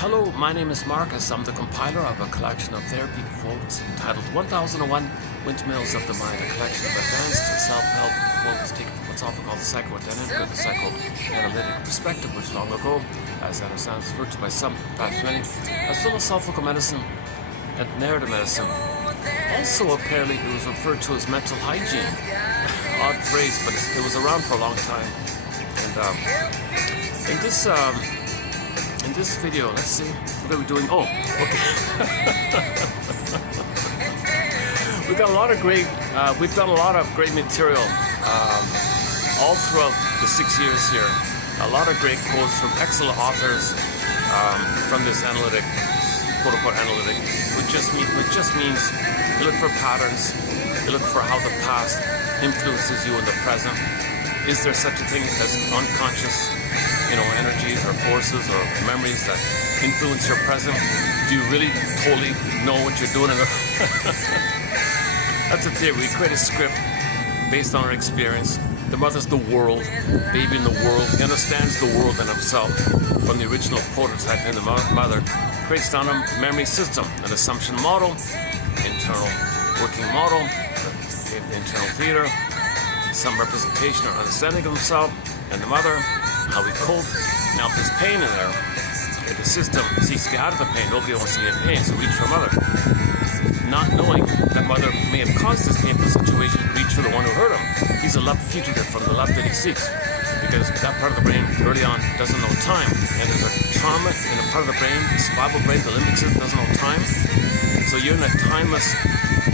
Hello, my name is Marcus. I'm the compiler of a collection of therapy quotes entitled 1001 Windmills of the Mind, a collection of advanced self-help quotes taken from what's often called the psychodynamic or the psychoanalytic perspective, which long ago, as Anderson is referred to by some, perhaps many, as philosophical medicine and narrative medicine. Also, apparently, it was referred to as mental hygiene. Odd phrase, but it was around for a long time. And in this video, let's see, what are we doing? Oh, okay. We've done a lot of great material all throughout the 6 years here. A lot of great quotes from excellent authors from this analytic, quote-unquote analytic, which just means you look for patterns, you look for how the past influences you in the present. Is there such a thing as unconscious, energies or forces or memories that influence your present? Do you really totally know what you're doing? That's a theory. We create a script based on our experience. The mother's the world, baby in the world. He understands the world and himself from the original prototype in the mother. Creates down a memory system, an assumption model, internal working model, internal theater, some representation or understanding of himself and the mother, how we cope. Now if there's pain in there, if the system seeks to get out of the pain, nobody wants to be in pain, so reach for mother. Not knowing that mother may have caused this painful situation, reach for the one who hurt him. He's a love fugitive from the love that he seeks, because that part of the brain early on doesn't know time, and there's a trauma in a part of the brain, the survival brain, the limbic system doesn't know time. So you're in a timeless,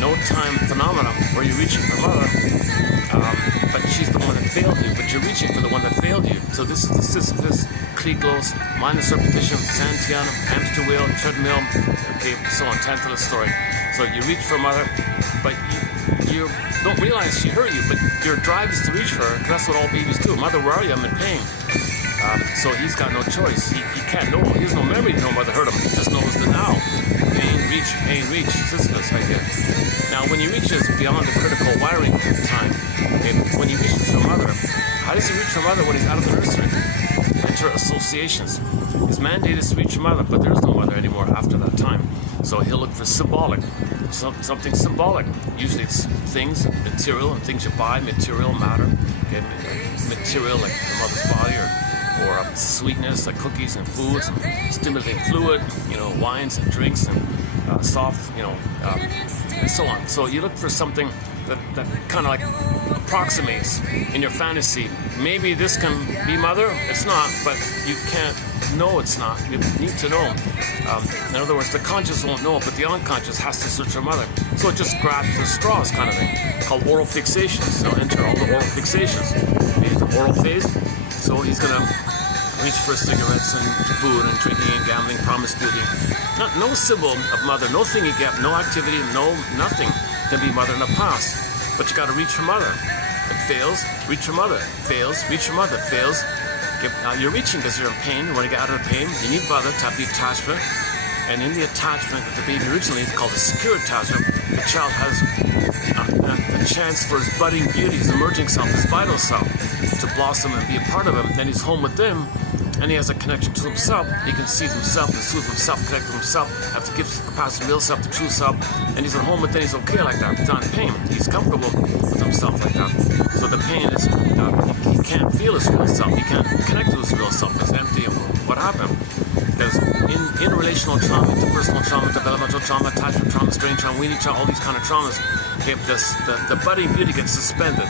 no time phenomenon where you're reaching for mother, but she's the one that failed you, but you're reaching for the one that failed you. So this is the Sisyphus, Klieglos, mindless repetition, Santiana, hamster wheel, treadmill, okay, so on, Tantalus story. So you reach for mother, but you don't realize she hurt you, but your drive is to reach for her, because that's what all babies do. Mother, where are you? I'm in pain. So he's got no choice. He can't know. He has no memory to know mother hurt him. He just knows the now. Pain, reach, Sisyphus, I guess. Now, when you reach this beyond the critical wiring time, when he reaches for mother, how does he reach for mother when he's out of the nursery? Enter associations. His mandate is to reach for mother, but there is no mother anymore after that time. So he'll look for symbolic, something symbolic. Usually it's things, material, and things you buy, material, matter. Okay? Material like the mother's body, or sweetness like cookies and foods, and stimulating fluid, wines and drinks and soft, and so on. So you look for something that kind of like approximates in your fantasy. Maybe this can be mother. It's not, but you can't know it's not. You need to know. In other words, the conscious won't know, but the unconscious has to search for mother. So it just grabs the straws kind of thing, called oral fixations. So enter all the oral fixations. Okay, the oral phase. So he's gonna reach for cigarettes and food and drinking and gambling, promiscuity. No symbol of mother, no thing you get, no activity, nothing can be mother in the past. But you got to reach for mother. It fails, reach for mother. Fails, reach for mother. Fails. You're reaching because you're in pain. You want to get out of the pain. You need mother to have the attachment. And in the attachment of the baby originally, it's called a secure attachment. The child has a chance for his budding beauty, his emerging self, his vital self, to blossom and be a part of him. Then he's home with them, and he has a connection to himself. He can see himself and soothe himself, connect to himself, have to give capacity to real self, the true self. And he's at home with them, he's okay like that. He's not in pain. He's comfortable with himself like that. So the pain is, he can't feel his real self. He can't connect to his real self. It's empty. What happened? Because in relational trauma, interpersonal trauma, developmental trauma, attachment trauma, strain trauma, weaning trauma, all these kind of traumas, the budding beauty gets suspended.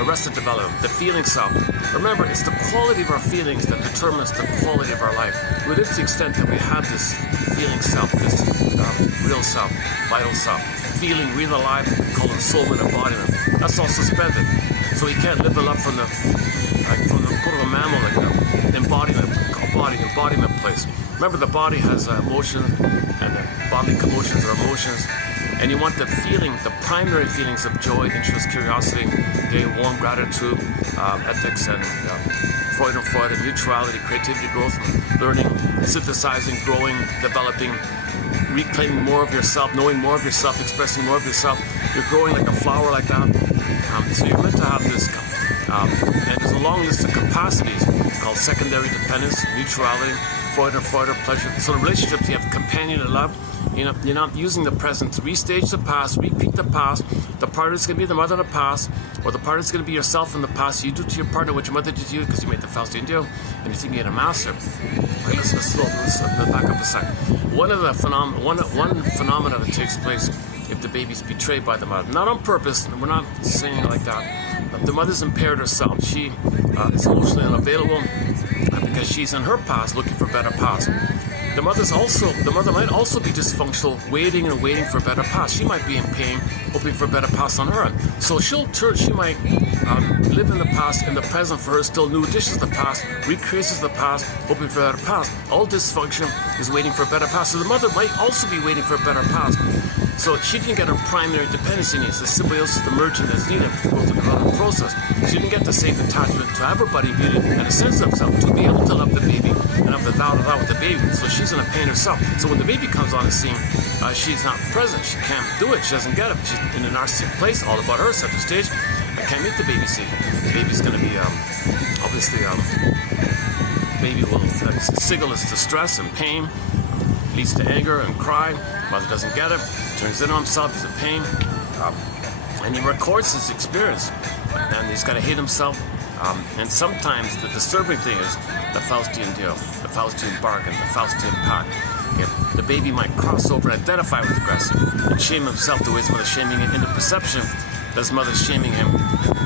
Arrested development, the feeling self. Remember, it's the quality of our feelings that determines the quality of our life. Well, it's the extent that we have this feeling self, this real self, vital self, feeling real alive, called soma and embodiment. That's all suspended. So he can't live the love from the go to the mammal, like the embodiment place. Remember, the body has emotions, and the bodily commotions are emotions. And you want the feeling, the primary feelings of joy, interest, curiosity, warm gratitude, ethics, and Freud and mutuality, creativity, growth, learning, synthesizing, growing, developing, reclaiming more of yourself, knowing more of yourself, expressing more of yourself. You're growing like a flower like that. So you're meant to have this. And there's a long list of capacities called secondary dependence, mutuality, Freude, pleasure. So in relationships, you have companion and love. You're not using the present to restage the past, repeat the past. The partner is going to be the mother of the past, or the partner is going to be yourself in the past. You do to your partner what your mother did to you because you made the Faustian deal, and you think you're a master. Okay, let's back up a second. One phenomena that takes place if the baby's betrayed by the mother, not on purpose. We're not saying it like that. The mother's impaired herself. She is emotionally unavailable because she's in her past looking for a better past. The mother might also be dysfunctional, waiting for a better past. She might be in pain, hoping for a better past on her end. So she might live in the past, in the present for her, still new additions to the past, recreates the past, hoping for a better past. All dysfunction is waiting for a better past. So the mother might also be waiting for a better past. So she didn't get her primary dependency needs, the symbiosis, the merging that's needed to go through the development process. She didn't get the safe attachment to have her body beauty and a sense of herself, to be able to love the baby and have the thou with the baby. So she's in a pain herself. So when the baby comes on the scene, she's not present. She can't do it. She doesn't get it. She's in a narcissistic place, all about her, center stage. I can't make the baby see. The baby's going to be, obviously, baby will signal its distress and pain, leads to anger and cry. Mother doesn't get it, turns in on himself, he's in pain, and he records his experience, and he's got to hate himself. And sometimes the disturbing thing is the Faustian deal, the Faustian bargain, the Faustian pact. The baby might cross over and identify with the aggressor and shame himself the way his mother's shaming him in the perception that his mother's shaming him.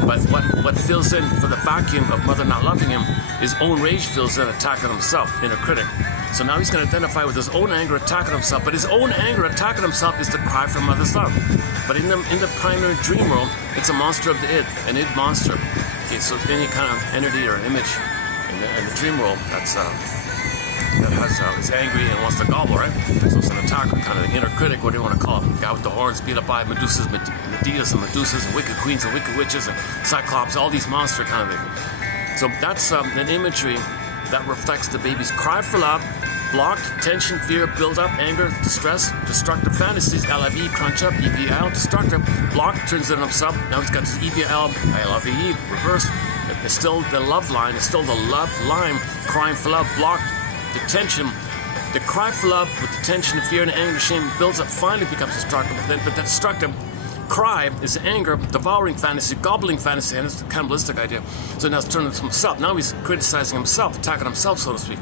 But what fills in for the vacuum of mother not loving him, his own rage fills in, attacking himself, inner critic. So now he's going to identify with his own anger, attacking himself. But his own anger, attacking himself, is the cry for mother's love. But in the primary dream world, it's a monster of the id, an id monster. Okay, so any kind of entity or image in the dream world that is angry and wants to gobble, right? So it's an attacker, kind of an inner critic, what do you want to call it? Guy with the horns, beat up by Medusas, Medias and Medusas, and wicked queens and wicked witches and cyclops, all these monster kind of things. So that's an imagery that reflects the baby's cry for love, blocked, tension, fear, build-up, anger, distress, destructive fantasies, LIV, crunch up, EVL, destructive, blocked, turns it on himself. Now he's got this EVL, LIV, reversed. It's still the love line, it's still the love line, crying for love, blocked, the tension. The cry for love with the tension, fear, and anger, shame builds up, finally becomes destructive. But that destructive cry is anger, devouring fantasy, gobbling fantasy, and it's a cannibalistic idea. So now it's turned into himself. Now he's criticizing himself, attacking himself, so to speak.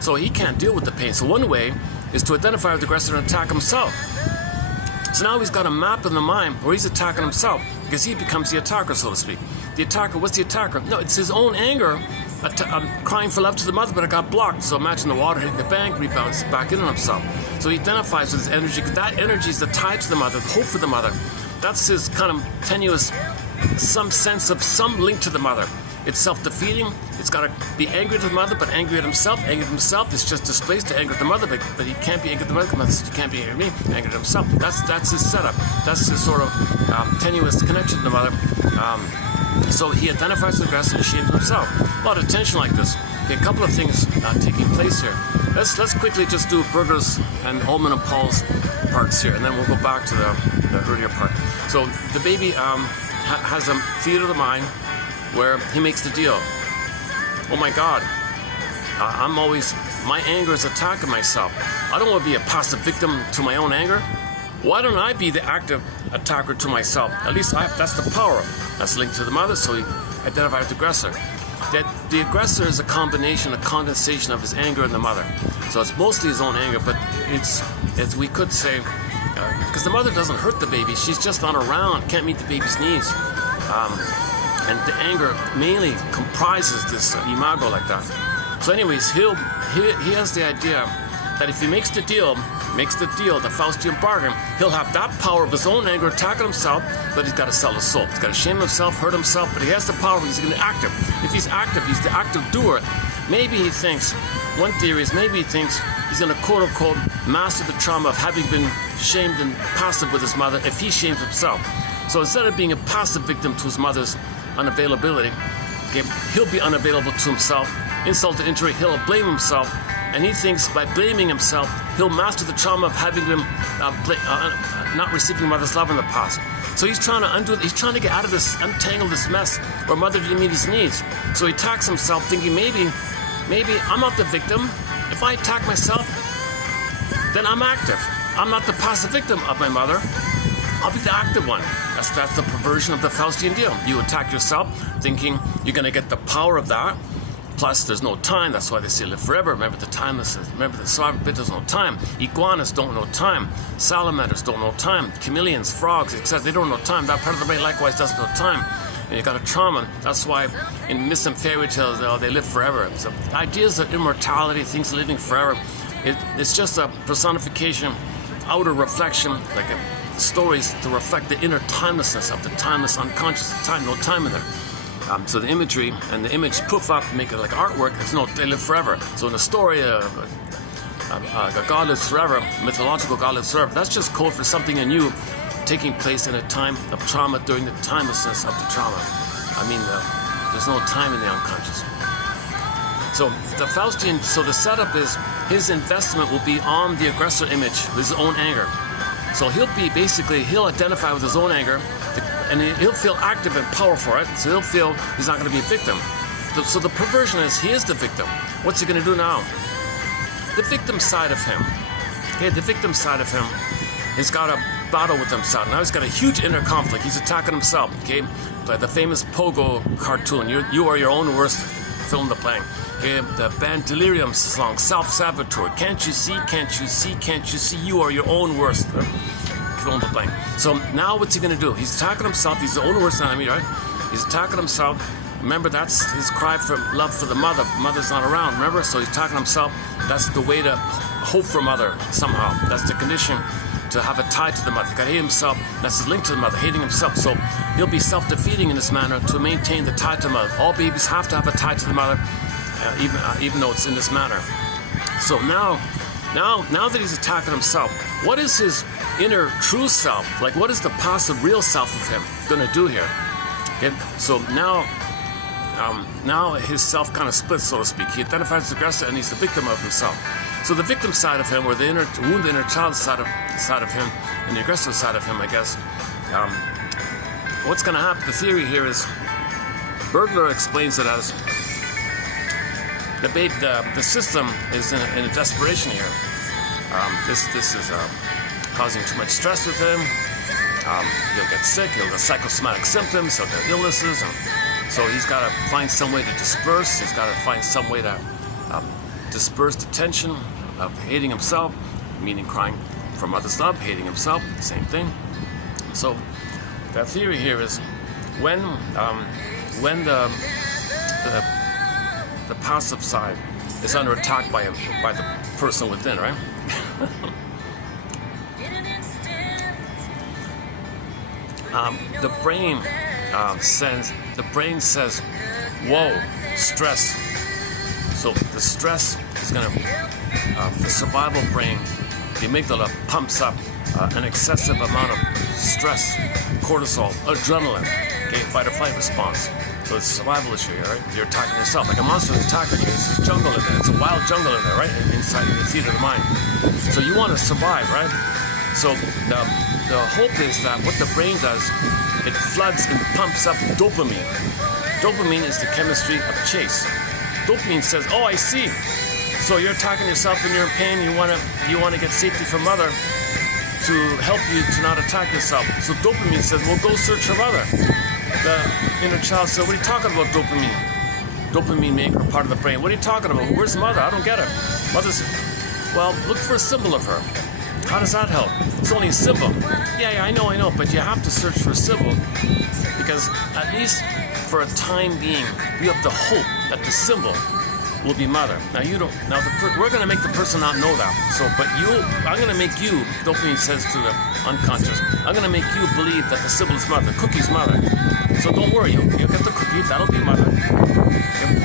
So he can't deal with the pain. So one way is to identify with the aggressor and attack himself. So now he's got a map in the mind where he's attacking himself because he becomes the attacker, so to speak. The attacker, what's the attacker? No, it's his own anger. I'm crying for love to the mother, but I got blocked. So imagine the water hitting the bank, rebounds back in on himself. So he identifies with his energy, because that energy is the tie to the mother, the hope for the mother. That's his kind of tenuous, some sense of some link to the mother. It's self-defeating. It's got to be angry at the mother, but angry at himself. Angry at himself is just displaced to anger at the mother, but he can't be angry at the mother. The mother says, you can't be angry at me. Angry at himself. That's his setup. That's his sort of tenuous connection to the mother. So he identifies the aggressor and shames himself. A lot of tension like this. Okay, a couple of things taking place here. Let's quickly just do Berger's and Ullman and Paul's parts here, and then we'll go back to the earlier part. So the baby has a theater of the mind where he makes the deal. Oh my God, my anger is attacking myself. I don't want to be a passive victim to my own anger. Why don't I be the active attacker to myself? At least that's the power. That's linked to the mother, so he identified with the aggressor. That the aggressor is a combination, a condensation of his anger and the mother. So it's mostly his own anger, but it's we could say, because the mother doesn't hurt the baby, she's just not around, can't meet the baby's needs. And the anger mainly comprises this imago like that. So anyways, he has the idea that if he makes the deal, the Faustian bargain, he'll have that power of his own anger attacking himself, but he's got to sell his soul. He's got to shame himself, hurt himself, but he has the power, he's going to be active. If he's active, he's the active doer. Maybe he thinks, one theory is maybe he thinks he's going to quote-unquote master the trauma of having been shamed and passive with his mother if he shames himself. So instead of being a passive victim to his mother's unavailability, okay, he'll be unavailable to himself, insult to injury, he'll blame himself, and he thinks by blaming himself, he'll master the trauma of having been not receiving mother's love in the past. So he's trying to get out of this, untangle this mess where mother didn't meet his needs. So he attacks himself thinking maybe I'm not the victim, If I attack myself, then I'm active. I'm not the passive victim of my mother. I'll be the active one. That's the perversion of the Faustian deal. You attack yourself thinking you're going to get the power of that. Plus, there's no time. That's why they say live forever. Remember the timelessness. Remember the sovereign bit, there's no time. Iguanas don't know time. Salamanders don't know time. Chameleons, frogs, etc. They don't know time. That part of the brain likewise doesn't know time. And you got a trauma. That's why in myths and fairy tales, they live forever. So ideas of immortality, things living forever, it's just a personification, outer reflection, like stories to reflect the inner timelessness of the timeless unconscious time, no time in there. So the imagery and the image poof up, make it like artwork. They live forever. So in a story, a god lives forever, mythological god lives forever. That's just code for something anew taking place in a time of trauma during the timelessness of the trauma. I mean, there's no time in the unconscious. So the Faustian, so the setup is his investment will be on the aggressor image, his own anger. So he'll identify with his own anger, and he'll feel active and powerful for it. So he'll feel he's not going to be a victim. So the perversion is he is the victim. What's he going to do now? The victim side of him. Okay, the victim side of him has got a battle with himself. Now he's got a huge inner conflict. He's attacking himself. Okay, like the famous Pogo cartoon. You are your own worst. Film the playing. Okay, the band Delirium song, Self-Saboteur. Can't you see? Can't you see? Can't you see? You are your own worst. Film the playing. So now what's he going to do? He's attacking himself. He's the own worst enemy, right? He's attacking himself. Remember, that's his cry for love for the mother. Mother's not around, remember? So he's attacking himself. That's the way to hope for mother somehow. That's the condition to have a tie to the mother. He's got to hate himself. That's his link to the mother, hating himself. So he'll be self-defeating in this manner to maintain the tie to the mother. All babies have to have a tie to the mother, even though it's in this manner. So now that he's attacking himself, what is his inner true self? Like, what is the passive real self of him going to do here? Okay? So now his self kind of splits, so to speak. He identifies as aggressor and he's the victim of himself. So the victim side of him, or the wounded inner child side of him, and the aggressive side of him, I guess, what's going to happen? The theory here is, Bergler explains it as the system is in a desperation here. This is causing too much stress with him. He'll get sick. He'll get psychosomatic symptoms. He'll get illnesses. So he's got to find some way to disperse. He's got to find some way to disperse the tension of hating himself, meaning crying for mother's love, hating himself, same thing. So that theory here is when the passive side is under attack by the person within, right? The brain says, whoa, stress. So the stress is going to, the survival brain, the amygdala pumps up an excessive amount of stress, cortisol, adrenaline, okay, fight or flight response. So it's a survival issue here, right? You're attacking yourself. Like a monster is attacking you. It's a jungle in there. It's a wild jungle in there, right? Inside in the theater of the mind. So you want to survive, right? So the hope is that what the brain does, it floods and pumps up dopamine. Dopamine is the chemistry of chase. Dopamine says, oh, I see. So you're attacking yourself and you're in pain. You want to get safety from mother to help you to not attack yourself. So dopamine says, well, go search for mother. The inner child said, what are you talking about, dopamine? Dopamine maker, part of the brain. What are you talking about? Where's mother? I don't get it. Mother's, well, look for a symbol of her. How does that help? It's only a symbol. Yeah, I know, but you have to search for a symbol because at least for a time being, you have the hope that the symbol will be mother. Now you don't. Now we're going to make the person not know that. So, but I'm going to make you. Dopamine says to the unconscious, I'm going to make you believe that the symbol is mother, cookie's mother. So don't worry, you'll get the cookie. That'll be mother,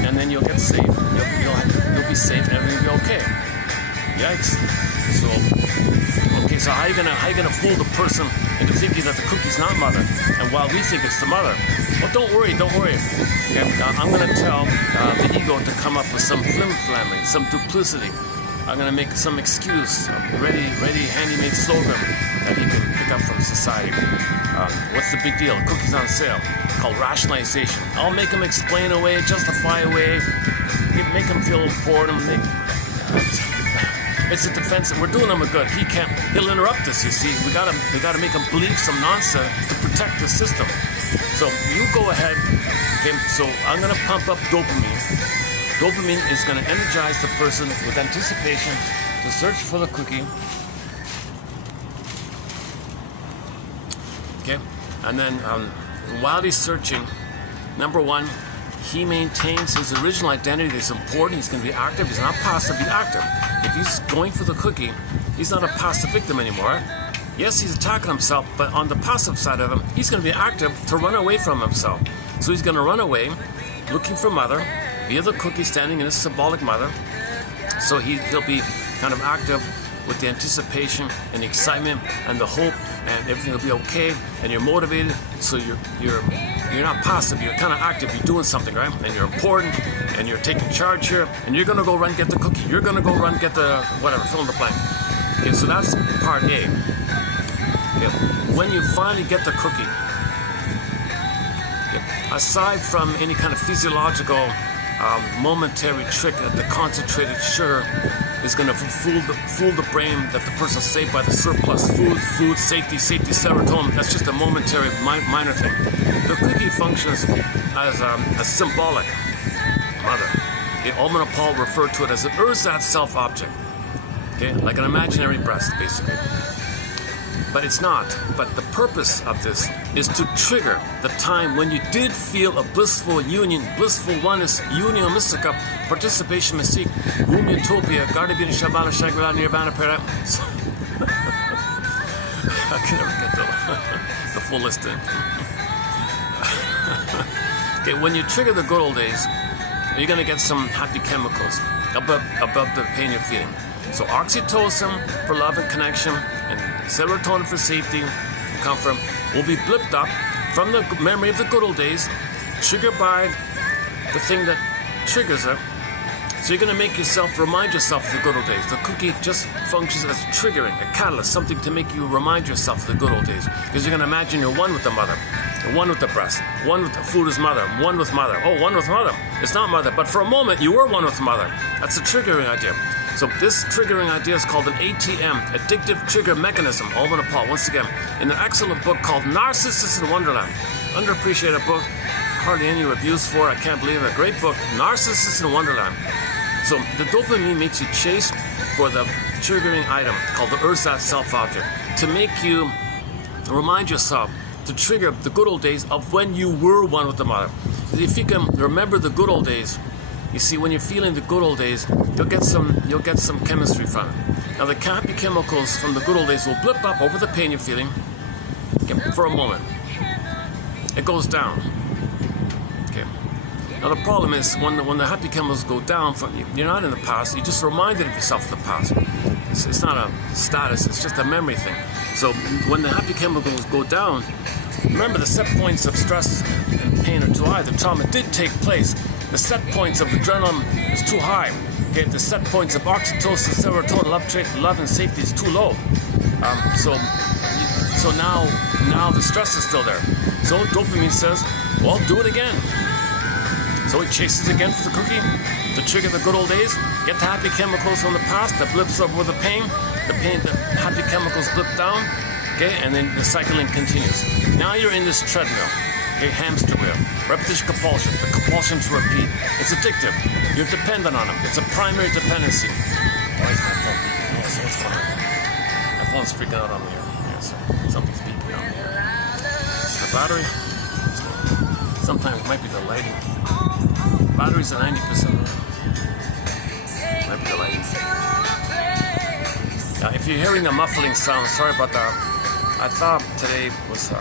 and then you'll get safe. You'll be safe, and everything will be okay. Yikes. So how are you gonna fool the person into thinking that the cookie's not mother, and while we think it's the mother? Well, don't worry. Okay, I'm gonna tell the ego to come up with some flim-flamming, some duplicity. I'm gonna make some excuse, ready, handy-made slogan that he can pick up from society. What's the big deal? Cookie's on sale. It's called rationalization. I'll make him explain away, justify away, make him feel important. It's a defense. We're doing him a good. He'll interrupt us, you see. We gotta make him believe some nonsense to protect the system. So you go ahead. Okay, so I'm gonna pump up dopamine. Dopamine is gonna energize the person with anticipation to search for the cookie. Okay, and then while he's searching, number one, he maintains his original identity. That's important. He's going to be active. He's not passive. He's active. If he's going for the cookie, he's not a passive victim anymore. Yes, he's attacking himself, but on the passive side of him, he's going to be active to run away from himself. So he's going to run away, looking for mother, via the cookie standing in his symbolic mother. So he'll be kind of active with the anticipation and excitement and the hope, and everything will be okay, and you're motivated. So you're not passive, you're kind of active, you're doing something, right? And you're important, and you're taking charge here, and you're gonna go run get the cookie. You're gonna go run get the whatever, fill in the blank. Okay, so that's part A. Okay, when you finally get the cookie, okay, aside from any kind of physiological momentary trick that the concentrated sugar is going to fool the brain that the person's saved by the surplus. Food, safety, serotonin. That's just a momentary, minor thing. The cookie functions as a symbolic mother. Okay, Alfano Paul referred to it as an ersatz self-object. Okay, like an imaginary breast, basically. But it's not. But the purpose of this is to trigger the time when you did feel a blissful union, blissful oneness, union mystica, participation mystique, womb utopia, gardabina shabana shangri-la nirvana paradise. I can never get the full list in. Okay, when you trigger the good old days, you're going to get some happy chemicals above the pain you're feeling. So oxytocin for love and connection, and serotonin for safety and comfort will be blipped up from the memory of the good old days, triggered by the thing that triggers it. So you're going to make yourself remind yourself of the good old days. The cookie just functions as triggering, a catalyst, something to make you remind yourself of the good old days. Because you're going to imagine you're one with the mother, one with the breast, one with the food is mother, one with mother. Oh, one with mother. It's not mother, but for a moment you were one with mother. That's a triggering idea. So this triggering idea is called an ATM, addictive trigger mechanism. Alfano Paul, once again, in an excellent book called Narcissus in Wonderland. Underappreciated book, hardly any reviews for it. I can't believe it. A great book, Narcissus in Wonderland. So the dopamine makes you chase for the triggering item called the ersatz self-object to make you remind yourself to trigger the good old days of when you were one with the mother. If you can remember the good old days, you see, when you're feeling the good old days, you'll get some chemistry from it. Now, the happy chemicals from the good old days will blip up over the pain you're feeling for a moment. It goes down. Okay. Now, the problem is when the happy chemicals go down, you're not in the past. You just reminded of yourself of the past. It's not a status. It's just a memory thing. So when the happy chemicals go down, remember the set points of stress and pain are too high. The trauma did take place. The set points of adrenaline is too high. Okay, the set points of oxytocin, serotonin, love and safety is too low. So now the stress is still there. So dopamine says, well, do it again. So it chases again for the cookie to trigger the good old days. Get the happy chemicals from the past that blips up with the happy chemicals blip down. Okay, and then the cycling continues. Now you're in this treadmill. Okay, hamster wheel, repetition, compulsion, the compulsion to repeat. It's addictive. You're dependent on them. It's a primary dependency. Why is my phone beeping? Oh, so it's fine. My phone's freaking out on me here. Yeah, so something's beeping on me here. It's the battery. Sometimes it might be the lighting. Batteries are 90%. Might be the lighting. Now, if you're hearing the muffling sound, sorry about that. I thought today was.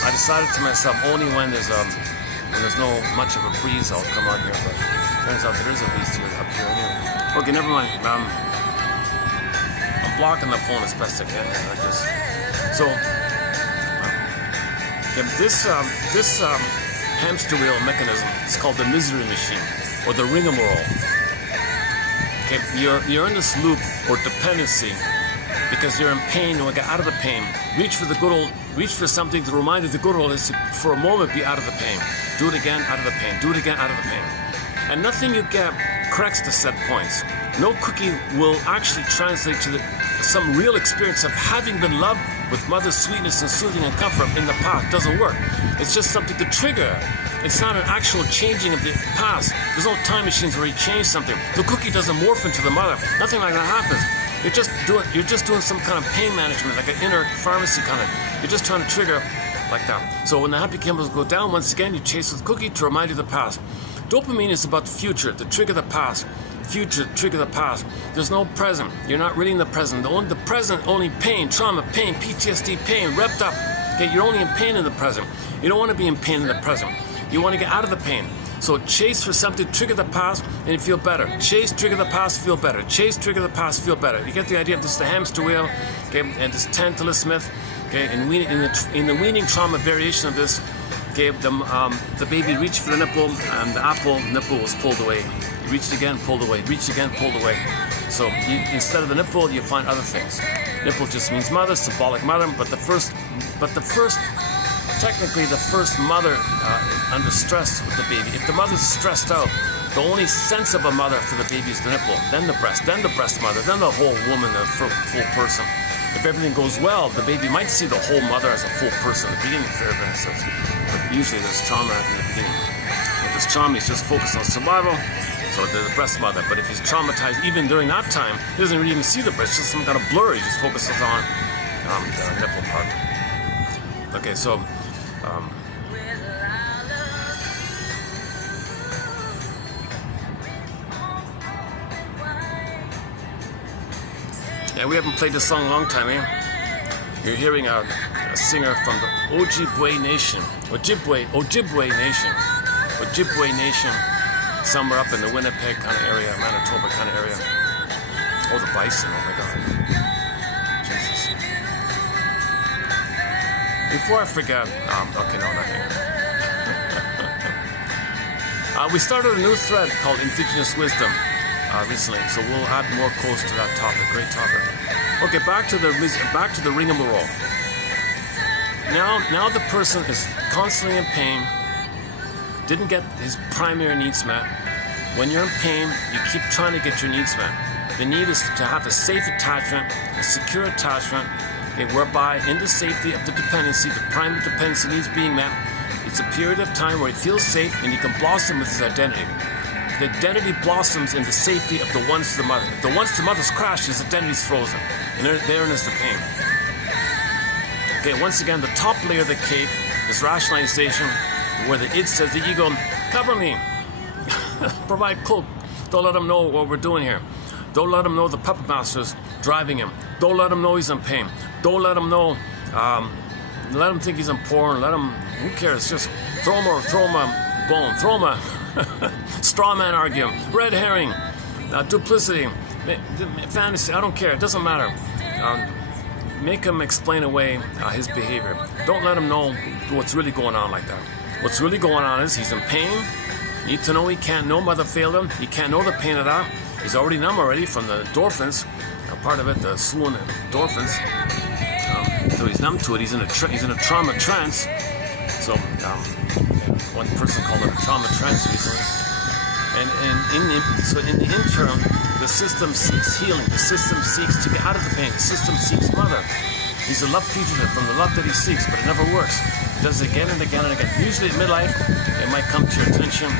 I decided to myself only when there's no much of a breeze I'll come on here, but turns out there is a breeze up here anyway. Okay, never mind. I'm blocking the phone as best I can. This hamster wheel mechanism is called the misery machine or the ringamoral. Okay, you're in this loop or dependency. Because you're in pain, you want to get out of the pain. Reach for something to remind you the good old is to, for a moment, be out of the pain. Do it again, out of the pain. Do it again, out of the pain. And nothing you get corrects the set points. No cookie will actually translate to some real experience of having been loved with mother's sweetness and soothing and comfort in the past. Doesn't work. It's just something to trigger. It's not an actual changing of the past. There's no time machines where you change something. The cookie doesn't morph into the mother. Nothing like that happens. You're just doing some kind of pain management, like an inner pharmacy kind of. You're just trying to trigger like that. So when the happy chemicals go down, once again, you chase with cookie to remind you of the past. Dopamine is about the future, to trigger the past. Future, trigger the past. There's no present. You're not really in the present. The present, only pain, trauma, pain, PTSD, pain, revved up. Okay, you're only in pain in the present. You don't want to be in pain in the present. You want to get out of the pain. So chase for something, trigger the past, and you feel better. Chase, trigger the past, feel better. Chase, trigger the past, feel better. You get the idea of this, the hamster wheel, okay, and this Tantalus myth, okay, and in the weaning trauma variation of this, okay, the baby reached for the nipple, and the nipple was pulled away. He reached again, pulled away. Reached again, pulled away. So instead of the nipple, you find other things. Nipple just means mother, symbolic mother, but technically the first mother under stress with the baby. If the mother's stressed out, the only sense of a mother for the baby is the nipple, then the breast mother, then the whole woman, the full person. If everything goes well, the baby might see the whole mother as a full person at the beginning of everything. But usually there's trauma in the beginning. If there's trauma, he's just focused on survival, so there's the breast mother. But if he's traumatized, even during that time, he doesn't really even see the breast, it's just some kind of blur. He just focuses on the nipple part. Okay, so yeah, we haven't played this song in a long time, eh? You're hearing a singer from the Ojibwe Nation, somewhere up in the Winnipeg kind of area, Manitoba kind of area. Oh, the bison, oh my God. Jesus. Before I forget, okay, no, not here. We started a new thread called Indigenous Wisdom recently, so we'll add more close to that topic. Great topic. Okay, back to the rigmarole. Now the person is constantly in pain, didn't get his primary needs met. When you're in pain, you keep trying to get your needs met. The need is to have a safe attachment, a secure attachment, okay, whereby in the safety of the dependency, the primary dependency needs being met. It's a period of time where he feels safe and he can blossom with his identity. The identity blossoms in the safety of the once the mother. If the once the mother's crashed, his identity's frozen. And therein is the pain. Okay, once again, the top layer of the cake is rationalization, where the id says, the ego, cover me, provide cloak. Don't let him know what we're doing here. Don't let him know the puppet master's driving him. Don't let him know he's in pain. Don't let him know, let him think he's in porn. Let him, who cares? Just throw him a bone, throw him a straw man argument, red herring, duplicity, fantasy, I don't care, it doesn't matter. Make him explain away his behavior. Don't let him know what's really going on like that. What's really going on is he's in pain. Need to know he can't know mother failed him. He can't know the pain of that. He's already numb already from the endorphins. Part of it, the swoon endorphins. So he's numb to it. He's in a trauma trance. So one person called it a trauma trance recently. So in the interim, the system seeks healing. The system seeks to get out of the pain. The system seeks mother. He's a love fugitive from the love that he seeks, but it never works. He does it again and again and again. Usually at midlife, it might come to your attention.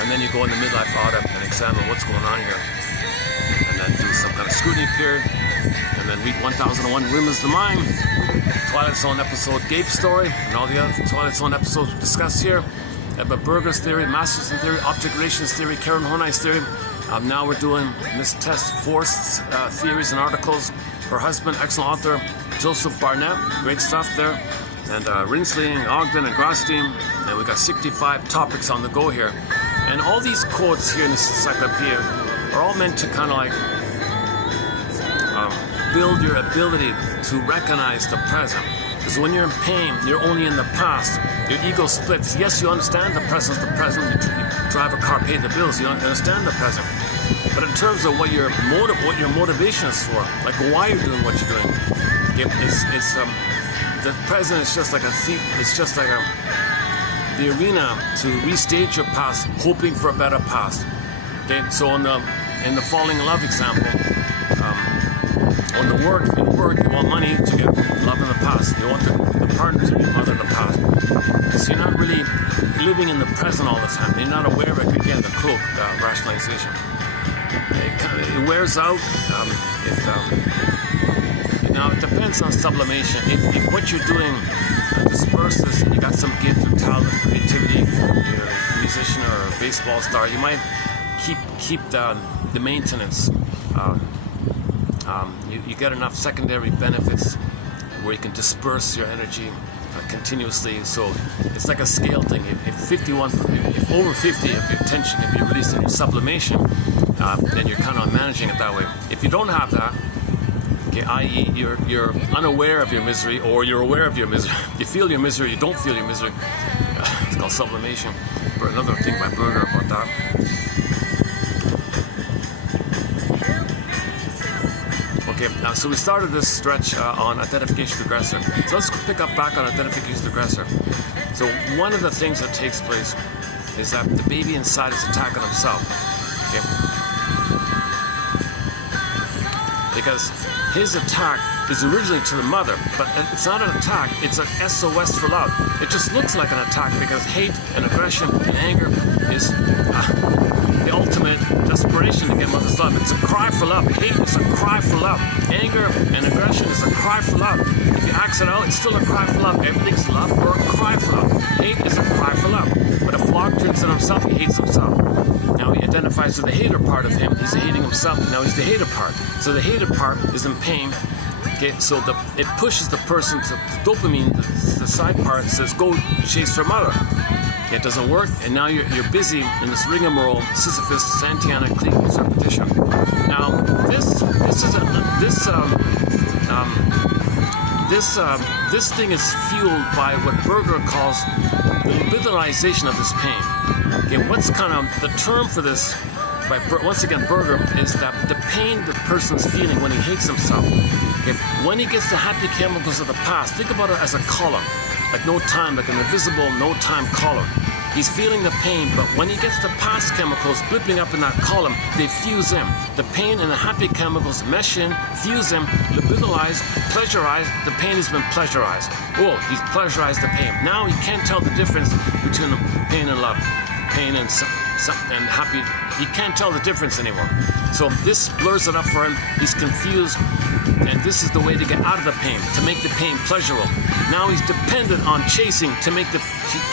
And then you go in the midlife audit and examine what's going on here. And then do some kind of scrutiny period. And then read 1001 Windmills the Mind, Twilight Zone episode Gape Story, and all the other Twilight Zone episodes we discussed here. About Berger's theory, Masterson theory, object relations theory, Karen Honai's theory. Now we're doing Miss Tess Forrest's theories and articles. Her husband, excellent author, Joseph Barnett, great stuff there. And Rinsley and Ogden and Grosstein. And we got 65 topics on the go here. And all these quotes here in this encyclopedia are all meant to kind of like build your ability to recognize the present. Because when you're in pain, you're only in the past. Your ego splits. Yes, you understand the present's the present. You drive a car, pay the bills. You understand the present. But in terms of what your motivation is for, like why you're doing what you're doing, the present is just like a thief. It's just like the arena to restage your past, hoping for a better past. Okay, so in the falling in love example, in work, you want money to get love in the past. You want the partner to be mother in the past. So you're not really living in the present all the time. You're not aware of it. Again, the cloak, rationalization. It wears out. Now it depends on sublimation. If what you're doing disperses, you got some gift or talent, creativity, you're a musician or a baseball star, you might keep the maintenance. You get enough secondary benefits where you can disperse your energy continuously. So it's like a scale thing. If over 50 of your tension can be released in sublimation, then you're kind of managing it that way. If you don't have that, okay, i.e. you're unaware of your misery, or you're aware of your misery, you feel your misery, you don't feel your misery, it's called sublimation. But another thing by Berger about that. Okay, so we started this stretch on identification with aggressor. So let's pick up back on identification with aggressor. So one of the things that takes place is that the baby inside is attacking himself. Okay? Because his attack is originally to the mother, but it's not an attack, it's an SOS for love. It just looks like an attack because hate and aggression and anger is the ultimate desperation to get mother's love. It's a cry for love. Hate is a cry for love. Anger and aggression is a cry for love. If you act it out, it's still a cry for love. Everything's love or a cry for love. Hate is a cry for love. But if Block turns on himself, he hates himself. Now he identifies with the hater part of him. He's hating himself. Now he's the hater part. So the hater part is in pain. Okay, so it pushes the person to the dopamine, the side part says, go chase for mother. It doesn't work, and now you're busy in this rigmarole, Sisyphus, Santana, Cleveland's repetition. Now, this thing is fueled by what Berger calls the libidinalization of this pain. Okay, what's kind of the term for this? Once again, Berger, is that the pain the person's feeling when he hates himself. Okay, when he gets the happy chemicals of the past, think about it as a column, like no time, like an invisible no time column. He's feeling the pain, but when he gets the past chemicals blipping up in that column, they fuse him. The pain and the happy chemicals mesh in, fuse him, libidinalize, pleasurize. The pain has been pleasurized. Oh, he's pleasurized the pain. Now he can't tell the difference between pain and love, pain and happy. He can't tell the difference anymore. So this blurs it up for him. He's confused, and this is the way to get out of the pain, to make the pain pleasurable. Now he's dependent on chasing to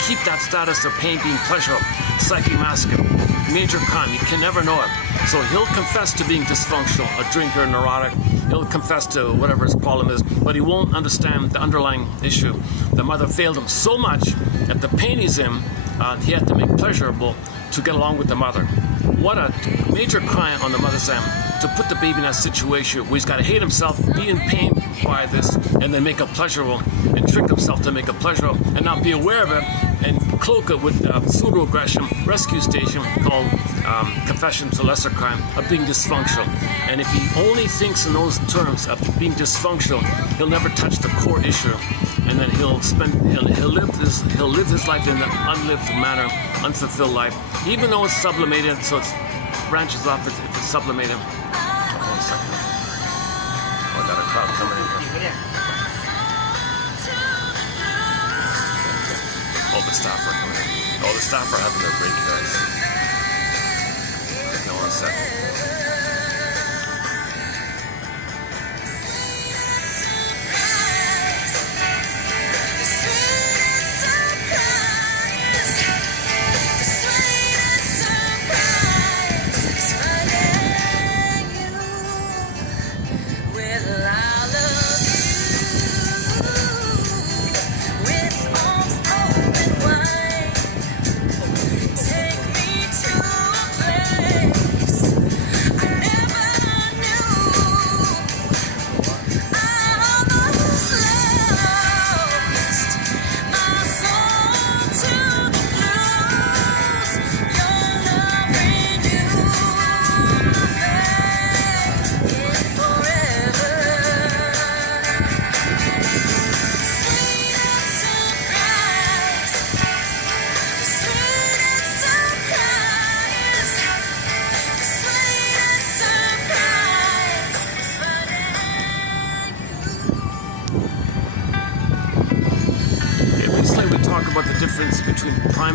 keep that status of pain being pleasurable. Psychic masculine, major crime. You can never know it. So he'll confess to being dysfunctional, a drinker, neurotic. He'll confess to whatever his problem is, but he won't understand the underlying issue. The mother failed him so much that the pain he's in, he had to make pleasurable to get along with the mother. What a major crime on the mother's end to put the baby in that situation where he's got to hate himself, be in pain by this, and then make it pleasurable, and trick himself to make it pleasurable, and not be aware of it, and cloak it with pseudo-aggression, rescue station called confession to lesser crime of being dysfunctional. And if he only thinks in those terms of being dysfunctional, he'll never touch the core issue, and then he'll live his life in an unlived manner, unfulfilled life, even though it's sublimated, so it branches off if it's sublimated. Hold on a second. Oh, I got a crowd coming in here. All the staff are coming in. All the staff are having their break, guys. Hang on a second.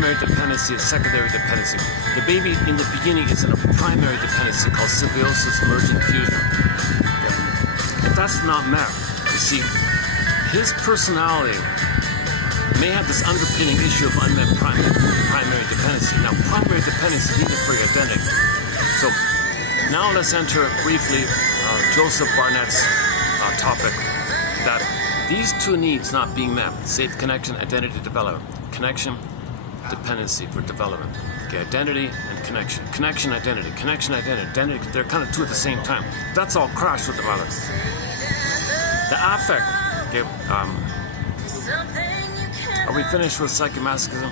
primary dependency and secondary dependency. The baby in the beginning is in a primary dependency called symbiosis, merging, fusion. Okay. If that's not met, you see, his personality may have this underpinning issue of unmet primary dependency. Now, primary dependency needed for your identity. So now let's enter briefly Joseph Barnett's topic, that these two needs not being met, safe connection, identity development. Connection, dependency for development. Okay, identity and connection. Connection, identity. Connection, identity. Identity, they're kind of two at the same time. That's all crashed with the mother. The affect, okay, are we finished with psychomasochism?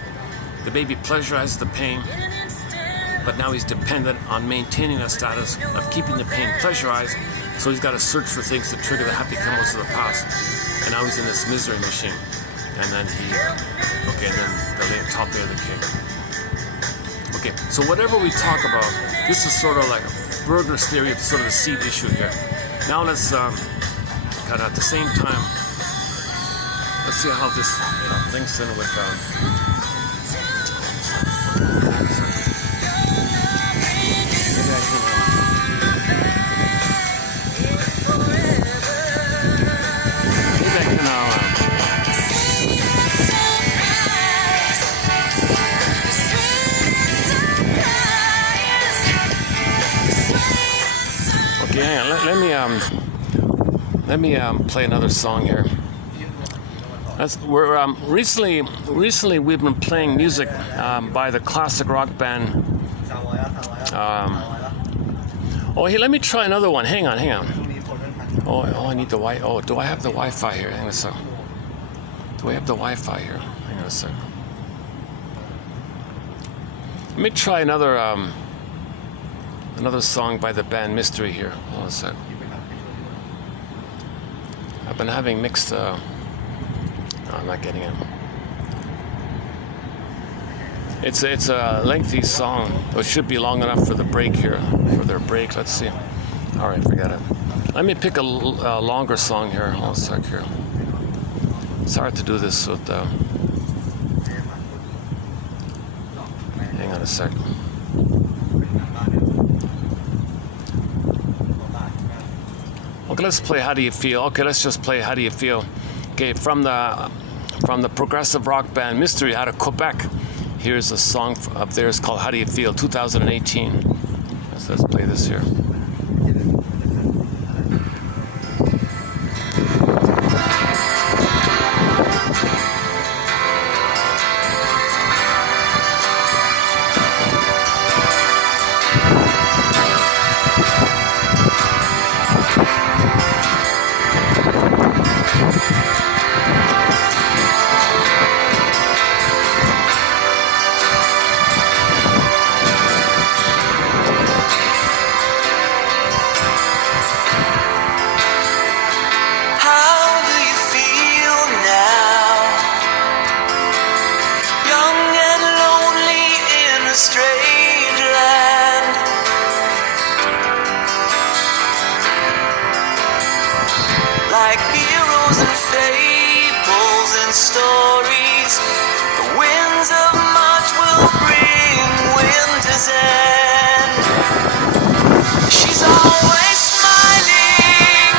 The baby pleasurizes the pain, but now he's dependent on maintaining that status of keeping the pain pleasurized, so he's got to search for things to trigger the happy chemicals of the past. And now he's in this misery machine. And then and then the top layer of the cake. Okay, so whatever we talk about, this is sort of like Berger's theory of sort of the seed issue here. Now let's, kind of at the same time, let's see how this links in with, let me play another song here. Recently we've been playing music by the classic rock band. Hey, let me try another one. Hang on. I need the Wi. Oh, do I have the Wi-Fi here? Hang on a sec. Do I have the Wi-Fi here? Hang on a sec. Let me try another song by the band Mystery here. Hold on a sec. I've been having mixed. No, I'm not getting it. It's a lengthy song, but it should be long enough for the break here. For their break, let's see. All right, forget it. Let me pick a longer song here. Hold on a sec here. It's hard to do this with. Hang on a sec. Okay, let's play How Do You Feel? Okay, let's just play How Do You Feel? Okay, from the progressive rock band Mystery out of Quebec. Here's a song of theirs called How Do You Feel, 2018. Let's play this here. Like heroes and fables and stories, the winds of March will bring winter's end. She's always smiling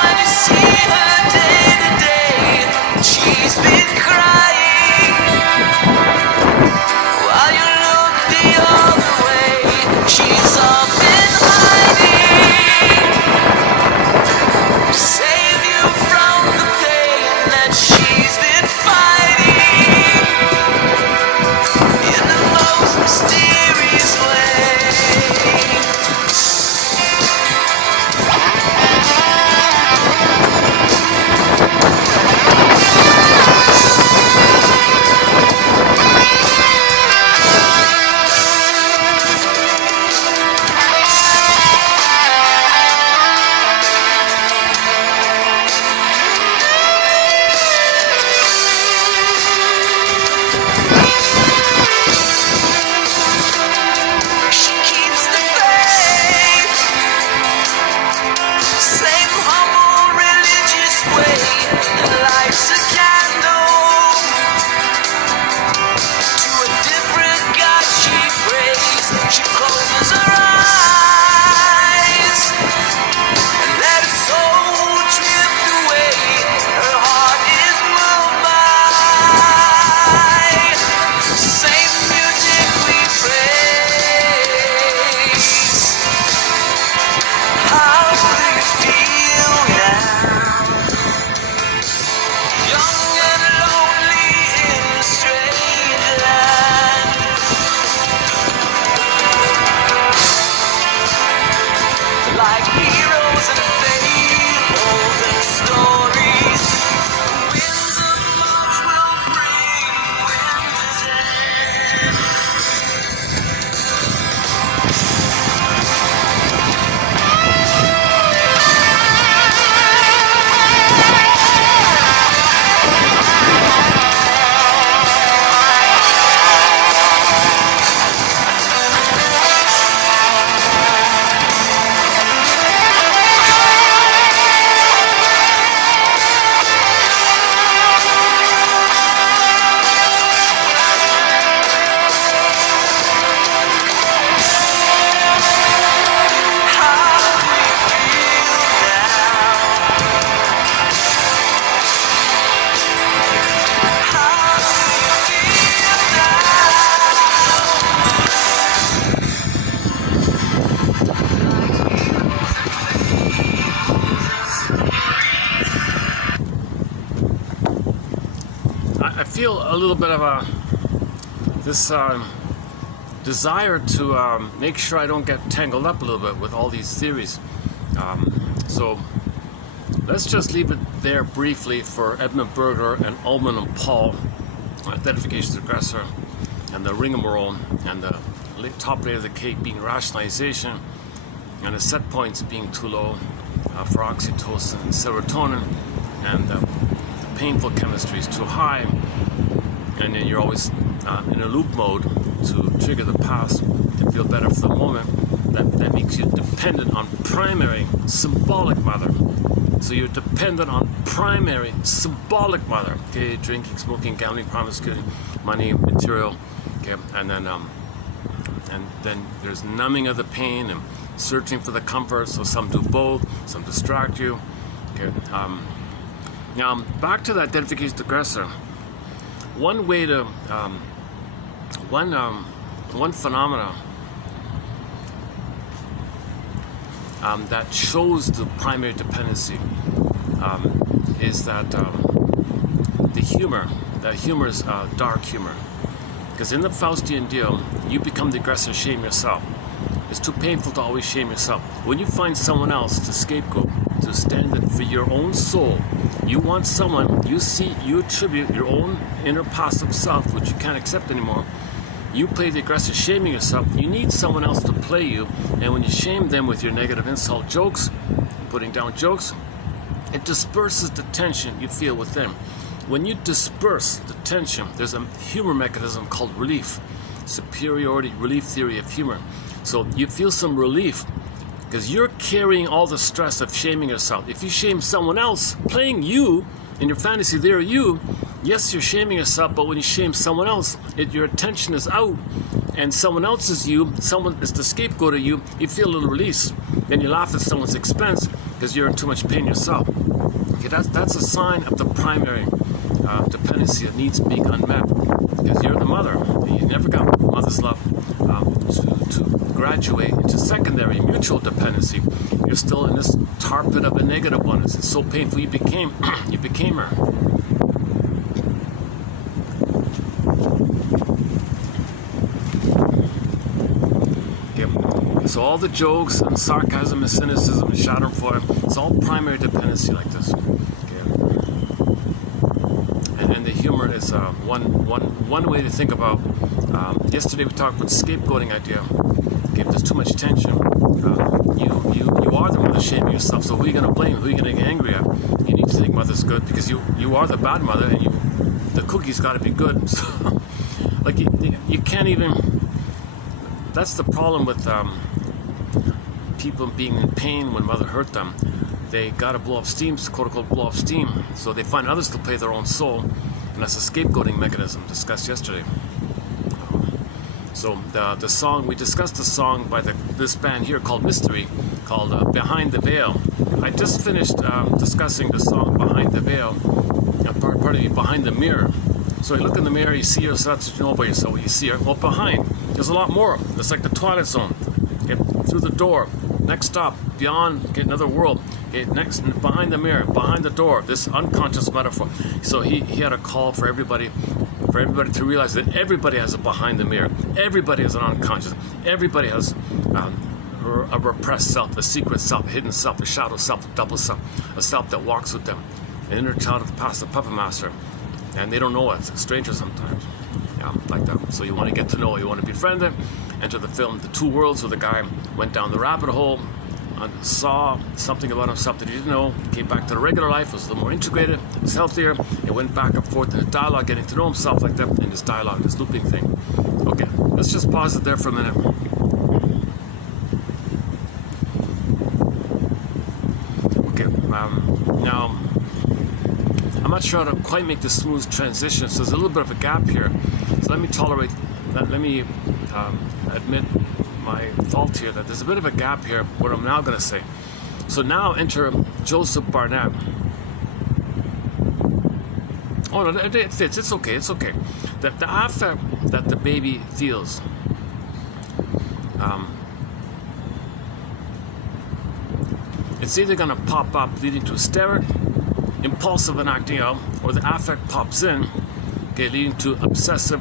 when you see her day to day. She's been crying while you look the other way. She's all been hiding. Save you from the pain that she's been fighting in the most mysterious a little bit of this desire to make sure I don't get tangled up a little bit with all these theories. So let's just leave it there briefly for Edmund Berger and Ullman and Paul, identification of the aggressor, and the rigmarole, and the top layer of the cake being rationalization, and the set points being too low for oxytocin and serotonin, and the painful chemistry is too high, and then you're always in a loop mode to trigger the past and feel better for the moment. That makes you dependent on primary symbolic mother. So you're dependent on primary symbolic mother. Okay, drinking, smoking, gambling, promiscuity, money, material. Okay, and then there's numbing of the pain and searching for the comfort. So some do both, some distract you. Okay. Now back to the identification of the aggressor. One way to one phenomena that shows the primary dependency is that the humor. That humor is dark humor. Because in the Faustian deal, you become the aggressor, shame yourself. It's too painful to always shame yourself. When you find someone else to scapegoat, to stand in for your own soul, you want someone, you attribute your own inner passive self, which you can't accept anymore. You play the aggressor, shaming yourself. You need someone else to play you, and when you shame them with your negative insult jokes, putting down jokes, it disperses the tension you feel with them. When you disperse the tension, there's a humor mechanism called relief, superiority relief theory of humor. So you feel some relief because you're carrying all the stress of shaming yourself. If you shame someone else, playing you in your fantasy, they're you. Yes, you're shaming yourself, but when you shame someone else, your attention is out, and someone else is you, someone is the scapegoat of you, you feel a little release. Then you laugh at someone's expense because you're in too much pain yourself. Okay, that's a sign of the primary dependency that needs being unmet, because you're the mother. You never got mother's love to graduate into secondary mutual dependency. You're still in this tar pit of a negative one. It's so painful. You became her. Okay. So all the jokes and sarcasm and cynicism and schadenfreude, it's all primary dependency like this. And the humor is one way to think about. Yesterday we talked about the scapegoating idea. Okay, if there's too much tension, you are the mother shaming yourself. So who are you going to blame? Who are you going to get angry at? You need to think mother's good because you are the bad mother, and the cookie's got to be good. So, like you can't even. That's the problem with people being in pain when mother hurt them. They got to blow off steam, quote unquote, blow off steam. So they find others to play their own soul, and that's a scapegoating mechanism discussed yesterday. So the song, we discussed the song by this band here called Mystery, called Behind the Veil. I just finished discussing the song Behind the Veil, pardon me, Behind the Mirror. So you look in the mirror, you see yourself, that's what you know about yourself, you see her. Well, behind, there's a lot more. It's like the Twilight Zone. Okay, through the door, next stop, beyond, okay, another world. Okay, next, behind the mirror, behind the door, this unconscious metaphor. So he had a call for everybody to realize that everybody has a behind the mirror. Everybody has an unconscious. Everybody has a repressed self, a secret self, a hidden self, a shadow self, a double self, a self that walks with them, an inner child of the past, a puppet master. And they don't know it. It's a stranger sometimes. Yeah, like that. So you want to get to know it. You want to befriend it. Enter the film The Two Worlds, where the guy went down the rabbit hole and saw something about himself that he didn't know, came back to the regular life, was a little more integrated, was healthier. It went back and forth in a dialogue, getting to know himself like that in this dialogue, this looping thing. Okay, let's just pause it there for a minute. Okay, now, I'm not sure how to quite make this smooth transition, so there's a little bit of a gap here. So let me tolerate that. Let me admit my fault here, that there's a bit of a gap here, what I'm now going to say. So now enter Joseph Barnett. Oh no, it fits, it's okay, it's okay. The affect that the baby feels, it's either going to pop up leading to hysteric, impulsive and acting out, or the affect pops in okay, leading to obsessive,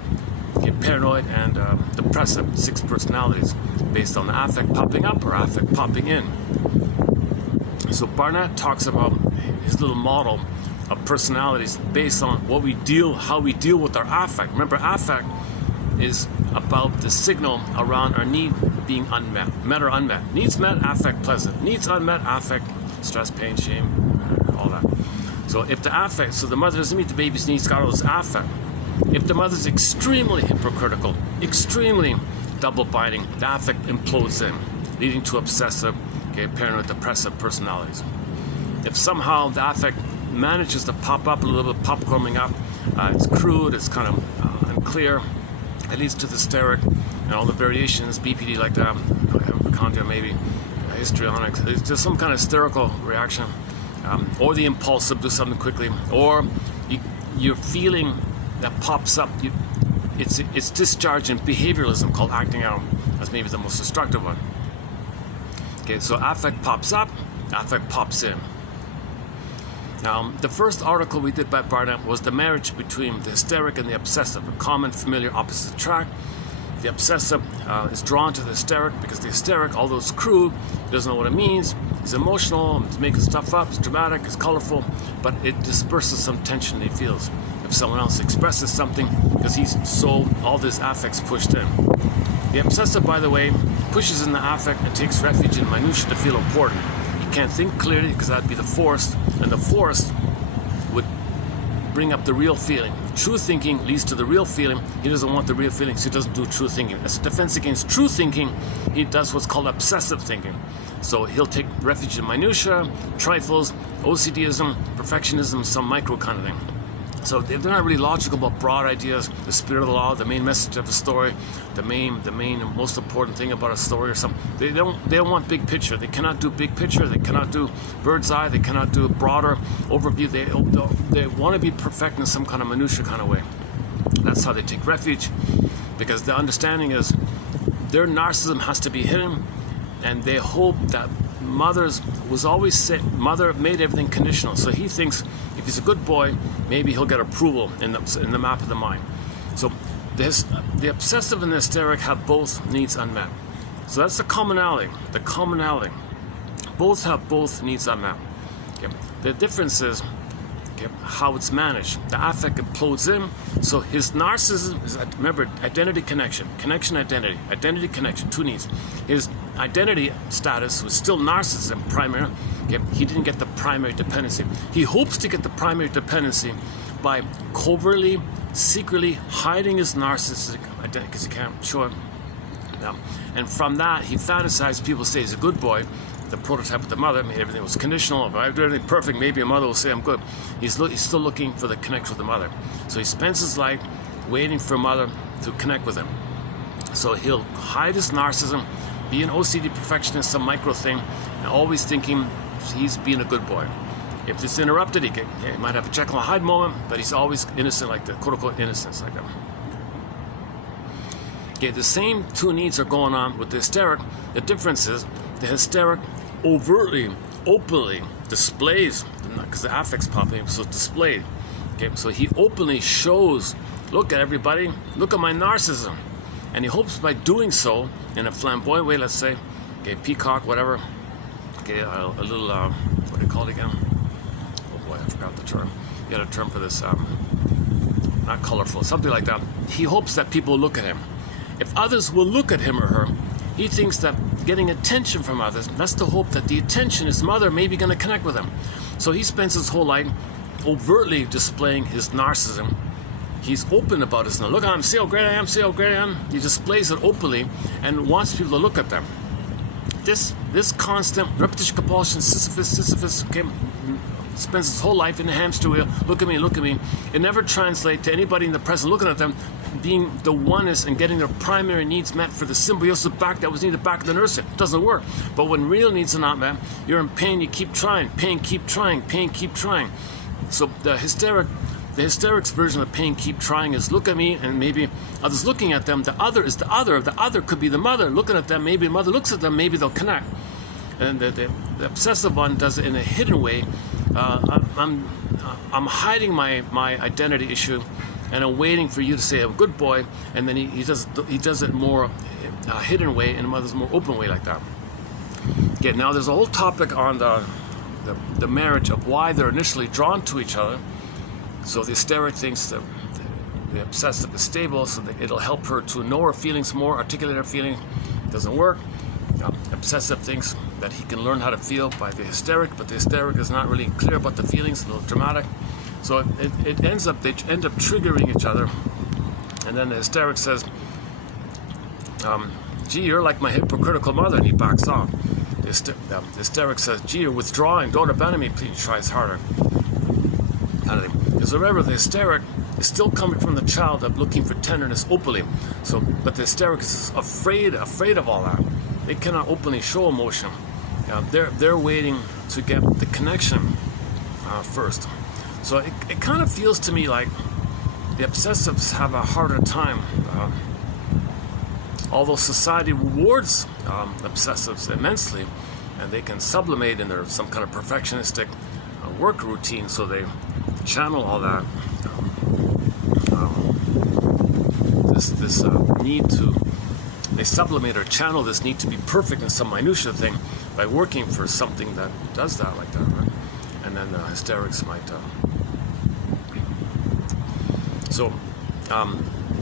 okay, paranoid, and depressive 6 personalities based on the affect popping up or affect popping in. So Barnett talks about his little model of personalities based on how we deal with our affect. Remember, affect is about the signal around our need being unmet, met or unmet. Needs met, affect pleasant. Needs unmet, affect stress, pain, shame, all that. So if the affect, so the mother doesn't meet the baby's needs, got all this affect. If the mother's extremely hypocritical, extremely double-binding, the affect implodes in, leading to obsessive, okay, paranoid, depressive personalities. If somehow the affect manages to pop up a little bit, popcorning up, it's crude, it's kind of unclear, it leads to the hysteric and all the variations, BPD like that, hypochondria maybe, histrionic, there's some kind of hysterical reaction, or the impulsive, do something quickly, or you're feeling that pops up, it's discharged in behavioralism called acting out. That's maybe the most destructive one. Okay, so affect pops up, affect pops in. Now, the first article we did by Barnett was the marriage between the hysteric and the obsessive, a common, familiar, opposite attract. The obsessive is drawn to the hysteric because the hysteric, although it's crude, doesn't know what it means. It's emotional, it's making stuff up, it's dramatic, it's colorful, but it disperses some tension he feels if someone else expresses something because he's so all this affect's pushed in. The obsessive, by the way, pushes in the affect and takes refuge in minutiae to feel important. He can't think clearly because that'd be the forced, and the forced would bring up the real feeling. True thinking leads to the real feeling. He doesn't want the real feeling, so he doesn't do true thinking. As a defense against true thinking, he does what's called obsessive thinking. So he'll take refuge in minutiae, trifles, OCDism, perfectionism, some micro kind of thing. So they're not really logical about broad ideas, the spirit of the law, the main message of the story, the main most important thing about a story or something. They don't want big picture. They cannot do big picture. They cannot do bird's eye. They cannot do a broader overview. They want to be perfect in some kind of minutia kind of way. That's how they take refuge, because the understanding is their narcissism has to be hidden, and they hope that mother made everything conditional. So he thinks if he's a good boy, maybe he'll get approval in the map of the mind. So the obsessive and the hysteric have both needs unmet. So that's the commonality. The commonality. Both have both needs unmet. Okay. The difference is how it's managed. The affect implodes in. So his narcissism is, remember, identity, connection, identity, identity, connection, 2 needs. His identity status was still narcissism, primary. Okay. He didn't get the primary dependency. He hopes to get the primary dependency by covertly, secretly hiding his narcissistic identity because he can't show it. And from that, he fantasizes. People say he's a good boy. The prototype of the mother, I mean, everything was conditional. If I do everything perfect, maybe a mother will say I'm good. He's still looking for the connection with the mother. So he spends his life waiting for a mother to connect with him. So he'll hide his narcissism, be an OCD perfectionist, some micro thing, and always thinking he's being a good boy. If it's interrupted, he might have a Jekyll and Hyde moment, but he's always innocent, like the quote-unquote innocence, like that. Okay, the same 2 needs are going on with the hysteric. The difference is the hysteric overtly, openly displays, because the affect's popping, so it's displayed. Okay, so he openly shows, look at everybody, look at my narcissism. And he hopes by doing so, in a flamboyant way, let's say, okay, peacock, whatever, okay, a little, what do you call it again? Oh boy, I forgot the term. You had a term for this, not colorful, something like that. He hopes that people look at him. If others will look at him or her, he thinks that getting attention from others, that's the hope that the attention, his mother, may be going to connect with him. So he spends his whole life overtly displaying his narcissism. He's open about his, look at him, see how great I am, see how great I am. He displays it openly and wants people to look at them. This constant repetition, compulsion, Sisyphus, okay, spends his whole life in the hamster wheel, look at me. It never translates to anybody in the present looking at them, being the oneness and getting their primary needs met for the symbiosis back that was needed back in the nursing. It doesn't work. But when real needs are not met, you're in pain, you keep trying, pain, keep trying, pain, keep trying. So the hysteric's version of pain, keep trying is look at me, and maybe others looking at them. The other is the other. The other could be the mother looking at them. Maybe the mother looks at them, maybe they'll connect. And the obsessive one does it in a hidden way. I'm hiding my identity issue, and I'm waiting for you to say, "A good boy," and then he does it more hidden way, and the mother's more open way like that. Okay, now there's a whole topic on the marriage of why they're initially drawn to each other. So the hysteric thinks that the obsessive is stable, so that it'll help her to know her feelings more, articulate her feelings. Doesn't work. Obsessive thinks that he can learn how to feel by the hysteric, but the hysteric is not really clear about the feelings, a little dramatic. So they end up triggering each other, and then the hysteric says, "Gee, you're like my hypocritical mother," and he backs off. The hysteric says, "Gee, you're withdrawing, don't abandon me, please." Tries harder. Because remember, the hysteric is still coming from the child of looking for tenderness openly. So, but the hysteric is afraid of all that. They cannot openly show emotion. They're waiting to get the connection first. So it kind of feels to me like the obsessives have a harder time. Although society rewards obsessives immensely, and they can sublimate in their some kind of perfectionistic work routine, so they channel all that this need to, they sublimate or channel this need to be perfect in some minutia thing by working for something that does that like that, right? And then hysterics might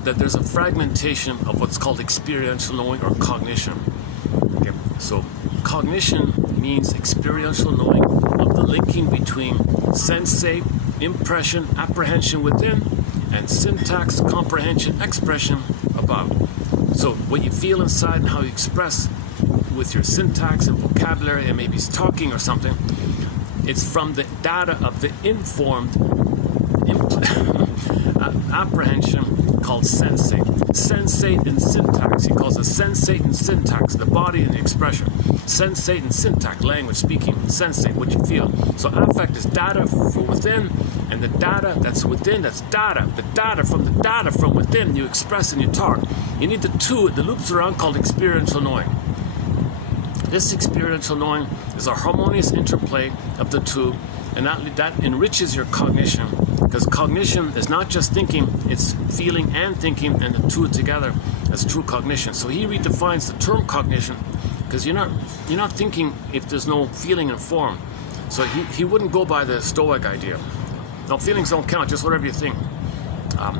that there's a fragmentation of what's called experiential knowing or cognition. Okay, so cognition means experiential knowing of the linking between sensate, impression, apprehension within, and syntax, comprehension, expression above. So what you feel inside and how you express with your syntax and vocabulary and maybe talking or something, it's from the data of the informed apprehension called sensate. Sensate and syntax. He calls it sensate and syntax, the body and the expression. Sensate and syntax, language, speaking. Sensate, what you feel. So affect is data from within, and the data that's within, that's data. The data from within, you express and you talk. You need the two, the loops around called experiential knowing. This experiential knowing is a harmonious interplay of the two, and that enriches your cognition, because cognition is not just thinking, it's feeling and thinking, and the two together as true cognition. So he redefines the term cognition, because you're not thinking if there's no feeling and form. So he wouldn't go by the Stoic idea. No, feelings don't count, just whatever you think.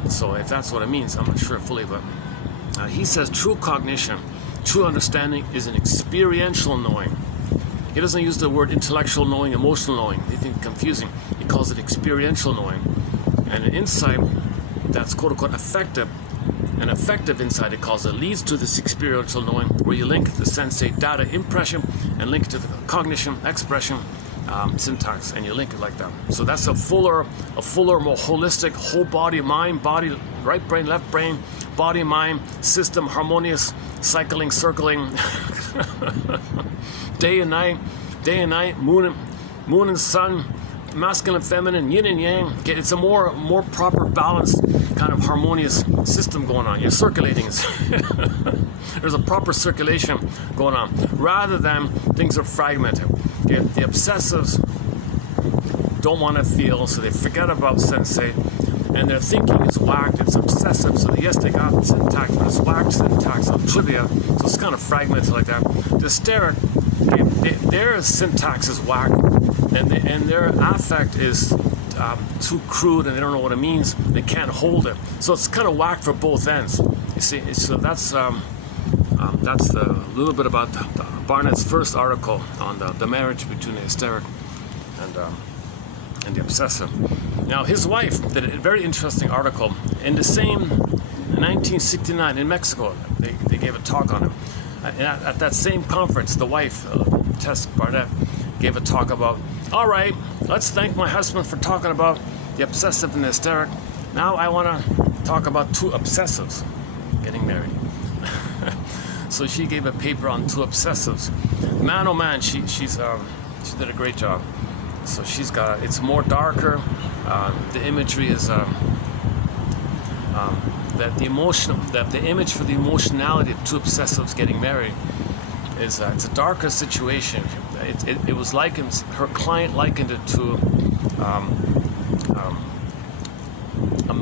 So if that's what it means, I'm not sure fully, but he says true cognition, true understanding is an experiential knowing. He doesn't use the word intellectual knowing, emotional knowing. They think confusing. He calls it experiential knowing. And an insight that's quote unquote effective, an effective insight, it calls it, leads to this experiential knowing, where you link the sensate data impression and link to the cognition, expression, syntax, and you link it like that. So that's a fuller, more holistic, whole body, mind, body, right brain, left brain, body, mind, system, harmonious, cycling, circling, day and night, moon and sun, masculine, feminine, yin and yang. Okay, it's a more proper, balanced, kind of harmonious system going on. You're circulating. There's a proper circulation going on, rather than things are fragmented. Okay, the obsessives don't want to feel, so they forget about sensate, and their thinking is whacked, it's obsessive, so yes, they got syntax, but it's whacked syntax of trivia, so it's kind of fragmented like that. The hysteric, their syntax is whacked, and their affect is too crude, and they don't know what it means, they can't hold it, so it's kind of whacked for both ends, you see. So that's a little bit about Barnett's first article on the marriage between the hysteric and the obsessive. Now, his wife did a very interesting article in the same 1969 in Mexico. They gave a talk on him. At that same conference, the wife, Tess Barnett, gave a talk about, all right, let's thank my husband for talking about the obsessive and the hysteric. Now I want to talk about two obsessives getting married. So she gave a paper on two obsessives. Man, oh man, she did a great job. So she's got, it's more darker. The imagery is that the image for the emotionality of two obsessives getting married is it's a darker situation. It was likened, her client likened it to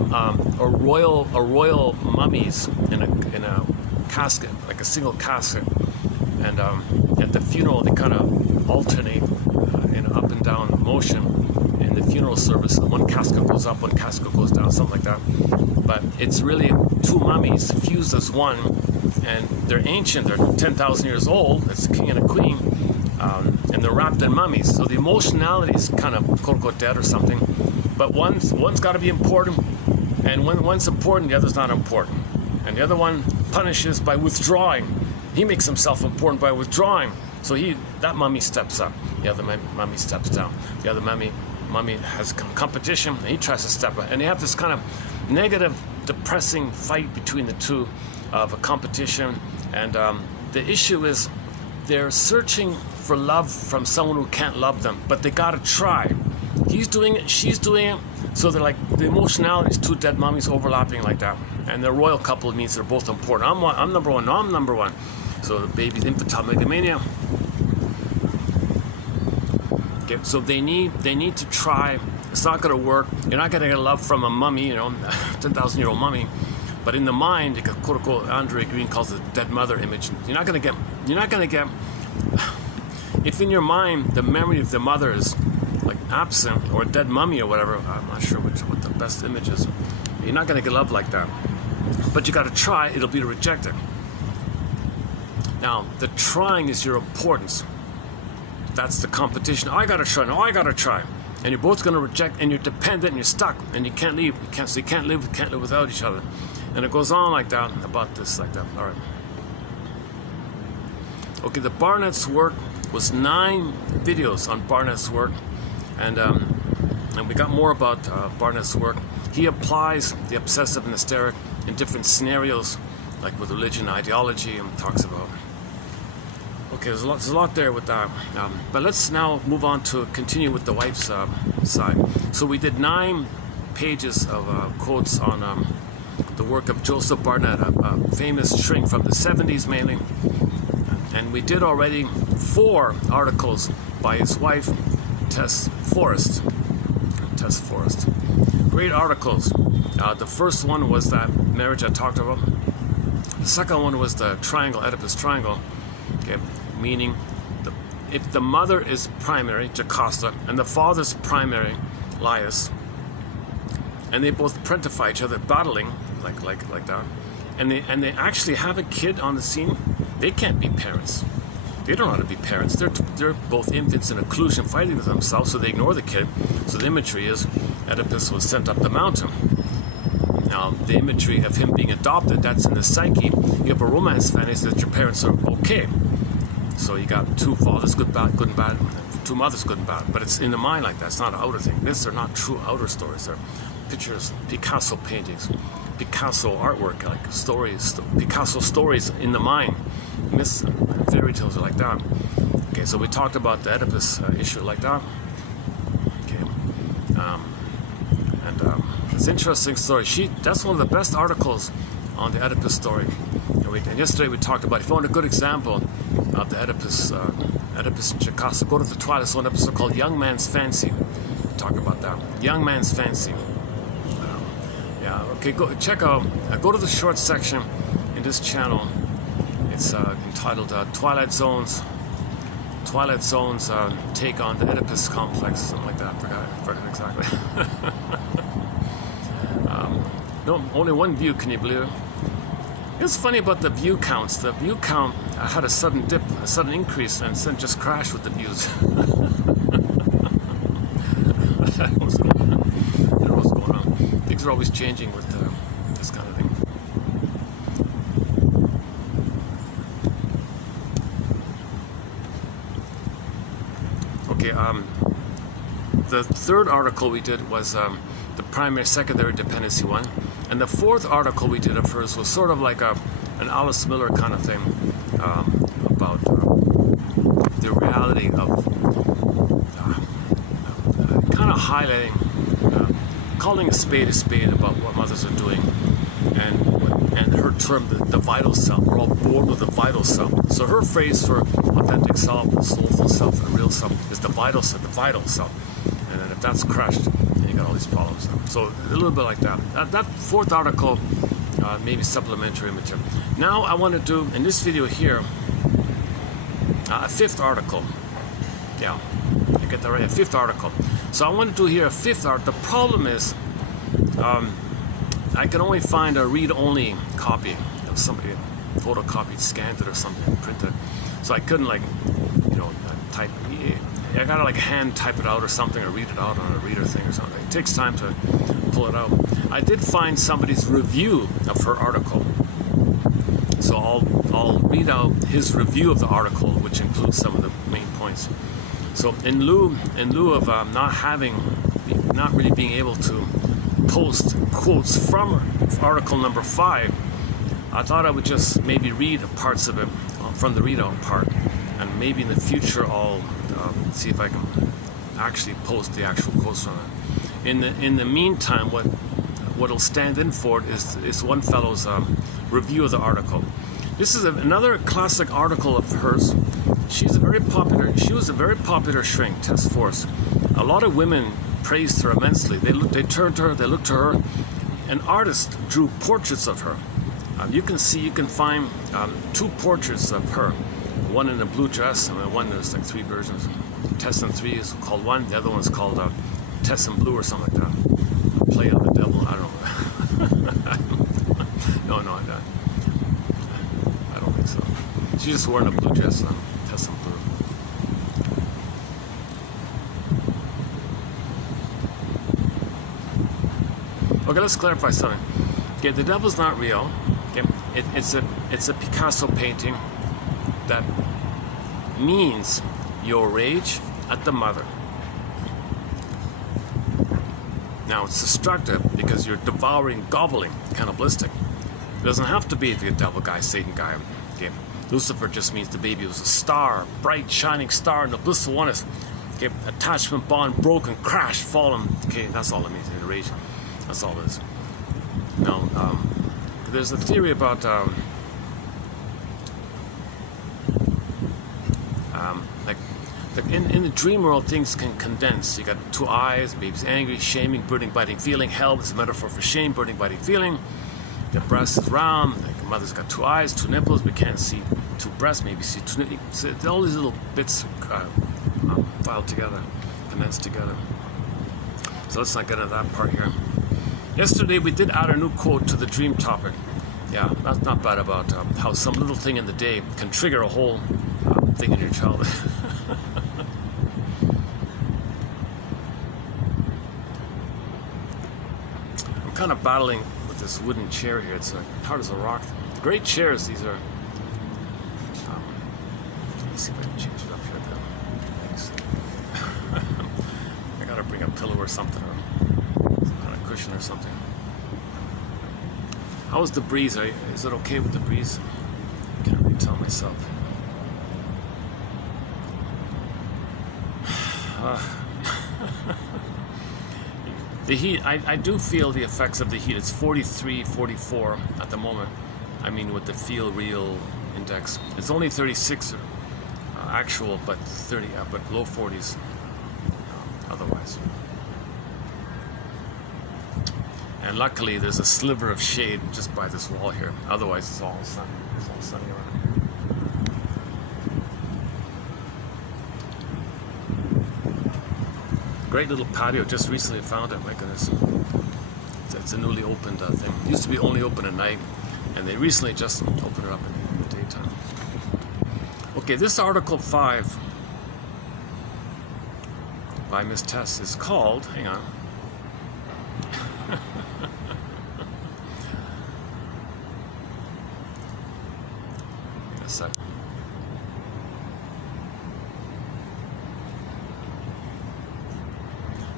royal mummies in a casket, like a single casket, and at the funeral they kind of alternate in up and down motion in the funeral service. One casket goes up, one casket goes down, something like that. But it's really two mummies fused as one, and they're ancient. They're 10,000 years old. It's a king and a queen, and they're wrapped in mummies. So the emotionality is kind of quote unquote dead or something. But one's got to be important, and when one's important, the other's not important. And the other one punishes by withdrawing. He makes himself important by withdrawing. So that mummy steps up. The other mummy steps down. The other mummy has competition, and he tries to step up. And they have this kind of negative, depressing fight between the two of a competition. And the issue is they're searching for love from someone who can't love them, but they gotta try. He's doing it, she's doing it. So they're like, the emotionality is two dead mummies overlapping like that. And the royal couple means they're both important. I'm number one, no, I'm number one. So the baby's infantile megalomania. Okay, so they need to try. It's not gonna work. You're not gonna get love from a mummy, 10,000-year-old mummy. But in the mind, like a quote unquote Andre Green calls it dead mother image. You're not gonna get. If in your mind the memory of the mother is like absent or a dead mummy or whatever, I'm not sure what the best image is. You're not gonna get love like that. But you gotta try. It'll be to reject it. Now, the trying is your importance. That's the competition. I gotta try. No, I gotta try. And you're both gonna reject, and you're dependent, and you're stuck, and you can't leave. You can't live without each other. And it goes on like that, about this, like that. All right. Okay, the Barnett's work was 9 videos on Barnett's work, and we got more about Barnett's work. He applies the obsessive and hysteric in different scenarios, like with religion, ideology, and talks about. Okay, there's a lot there with that. But let's now move on to continue with the wife's side. So we did 9 pages of quotes on the work of Joseph Barnett, a famous shrink from the 70s mainly. And we did already 4 articles by his wife, Tess Forrest. Great articles. The first one was that marriage I talked about. The second one was the triangle, Oedipus triangle. Okay, meaning if the mother is primary, Jocasta, and the father's primary, Laius, and they both parentify each other, battling like that, and they actually have a kid on the scene, they can't be parents. They don't know how to be parents. They're both infants in occlusion fighting with themselves, so they ignore the kid. So the imagery is Oedipus was sent up the mountain. Now, the imagery of him being adopted, that's in the psyche. You have a romance fantasy that your parents are okay. So you got 2 fathers, good and bad, 2 mothers, good and bad. But it's in the mind like that. It's not an outer thing. These are not true outer stories. They're pictures, Picasso paintings, Picasso artwork, like stories, Picasso stories in the mind. Myths and fairy tales are like that. Okay, so we talked about the Oedipus issue like that. Okay, it's an interesting story. That's one of the best articles on the Oedipus story. And yesterday we talked about, if you want a good example of the Oedipus and Jocasta, go to the Twilight Zone episode called Young Man's Fancy. We talk about that. Young Man's Fancy. Okay, go to the short section in this channel. It's entitled Twilight Zone's take on the Oedipus complex, something like that. I forgot exactly. No, only 1 view, can you believe it? It's funny about the view counts. The view count had a sudden dip, a sudden increase, and then just crashed with the views. I don't know what's going on. Things are always changing with this kind of thing. Okay, the third article we did was the primary-secondary dependency one. And the 4th article we did at first was sort of like an Alice Miller kind of thing about the reality of kind of highlighting, calling a spade about what mothers are doing, and her term, the vital self. We're all born with a vital self. So her phrase for authentic self, soulful self, and real self is the vital self. And then if that's crushed, then you got all these problems. So a little bit like that. That fourth article, maybe supplementary material. Now I want to do, in this video here, a fifth article. Yeah, I get that right, a fifth article. So I want to do here a fifth article. The problem is, I can only find a read-only copy. Somebody photocopied, scanned it or something, printed it. So I couldn't, like, you know, type. I gotta like hand type it out or something, or read it out on a reader thing or something. It takes time to pull it out. I did find somebody's review of her article, so I'll read out his review of the article, which includes some of the main points. So in lieu of not really being able to post quotes from article number 5, I thought I would just maybe read parts of it from the readout part, and maybe in the future I'll see if I can actually post the actual quotes from it. In the meantime, what'll stand in for it is one fellow's review of the article. This is another classic article of hers. She was a very popular shrink, Tess Force. A lot of women praised her immensely. They turned to her, they looked to her. An artist drew portraits of her. You can find 2 portraits of her. One in a blue dress, and one there's like 3 versions. Tess in 3 is called one, the other one's called Tess in Blue or something like that. Play on the devil, I don't know. No, I don't think so. She's just wearing a blue dress, Tess in Blue. Okay, let's clarify something. Okay, the devil's not real. Okay, it's a Picasso painting that means your rage at the mother. Now it's destructive because you're devouring, gobbling, cannibalistic. It doesn't have to be the devil guy, Satan guy. Okay, Lucifer just means the baby was a star, bright, shining star in the blissful oneness. Okay, attachment bond broken, crashed, fallen. Okay, that's all it means in rage. That's all it is. Now, there's a theory about like in the dream world, things can condense. You got 2 eyes, baby's angry, shaming, burning, biting, feeling. Hell is a metaphor for shame, burning, biting, feeling. The breast is round. Like the mother's got 2 eyes, 2 nipples. We can't see 2 breasts. Maybe see 2 nipples. So all these little bits filed together, condensed together. So let's not get into that part here. Yesterday we did add a new quote to the dream topic. Yeah, that's not bad, about how some little thing in the day can trigger a whole thing in your childhood. I'm kind of battling with this wooden chair here. It's hard as a rock. The great chairs, these are. Let's see if I can change it up here. Thanks. I gotta bring a pillow or something, or some kind of cushion or something. How's the breeze? Is it okay with the breeze? I can't really tell myself. The heat, I do feel the effects of the heat. It's 43, 44 at the moment. I mean, with the feel real index. It's only 36 actual, but but low 40s otherwise. And luckily, there's a sliver of shade just by this wall here. Otherwise, it's all sunny. It's all sunny around. Great little patio. Just recently found it. My goodness, it's a newly opened thing. It used to be only open at night, and they recently just opened it up in the daytime. Okay, this article 5 by Miss Tess is called. Hang on. A sec.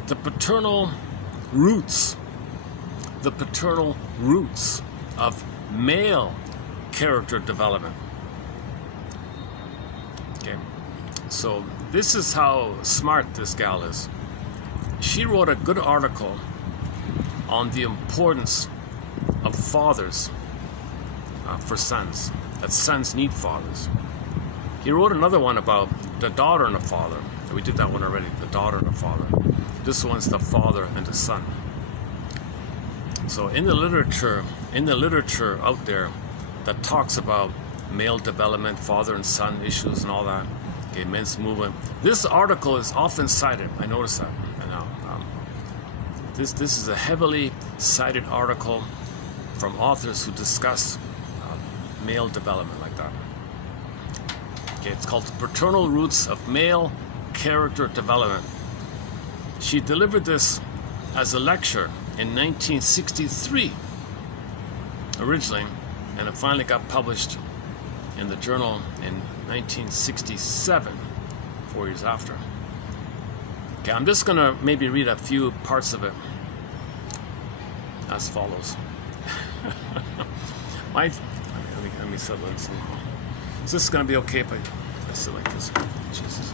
The paternal roots of male character development. Okay, so this is how smart this gal is. She wrote a good article on the importance of fathers for sons, that sons need fathers. He wrote another one about the daughter and the father, We did that one already, the daughter and the father. This one's the father and the son. So in the literature out there that talks about male development, father and son issues and all that, okay, men's movement, this article is often cited. I noticed that. This is a heavily cited article from authors who discuss male development like that. Okay, it's called The Paternal Roots of Male Character Development. She delivered this as a lecture in 1963 originally, and it finally got published in the journal in 1967, 4 years after. Okay, I'm just gonna maybe read a few parts of it as follows. Let me settle in somehow. Is this gonna be okay if I sit like this? Jesus.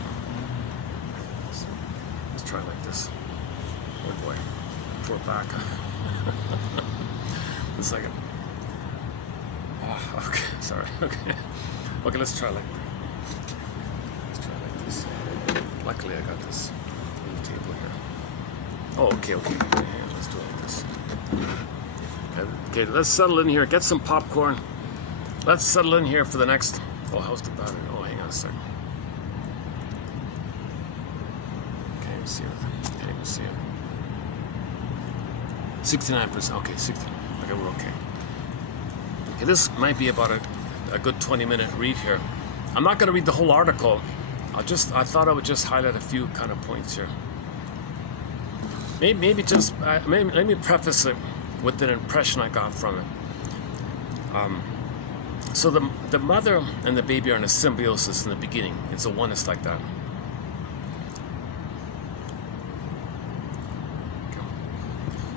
Let's try like this. Oh boy, poor back. 1 second. Oh, okay, sorry. Okay, let's try like this. Luckily, I got this little table here. Oh, okay. Yeah, let's do it like this. Okay, let's settle in here. Get some popcorn. Let's settle in here for the next. Oh, how's the battery? Oh, hang on a second. Can't even see it. 69%. Okay, 60. Okay, we're okay. Okay, this might be about a good 20-minute read here. I'm not going to read the whole article. I thought I would just highlight a few kind of points here. Maybe let me preface it with an impression I got from it. So the mother and the baby are in a symbiosis in the beginning. It's a oneness like that.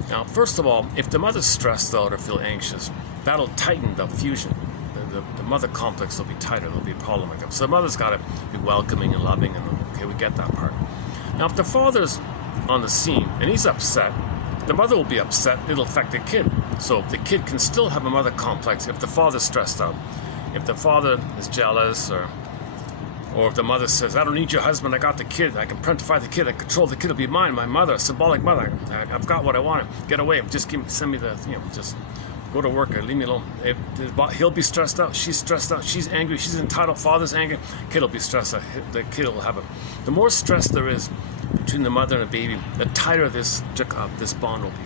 Now, first of all, if the mother's stressed out or feel anxious, that'll tighten the fusion. The mother complex will be tighter. There'll be a problem like that. So the mother's got to be welcoming and loving, and okay, we get that part. Now, if the father's on the scene and he's upset, the mother will be upset. It'll affect the kid. So the kid can still have a mother complex if the father's stressed out. If the father is jealous, or if the mother says, I don't need your husband, I got the kid, I can parentify the kid, I control the kid, will be mine, my mother, symbolic mother, I've got what I want, get away, just send me the, just go to work or leave me alone. He'll be stressed out, she's stressed out, she's angry, she's entitled, father's angry, kid will be stressed out, the kid will have it. The more stress there is between the mother and the baby, the tighter this bond will be.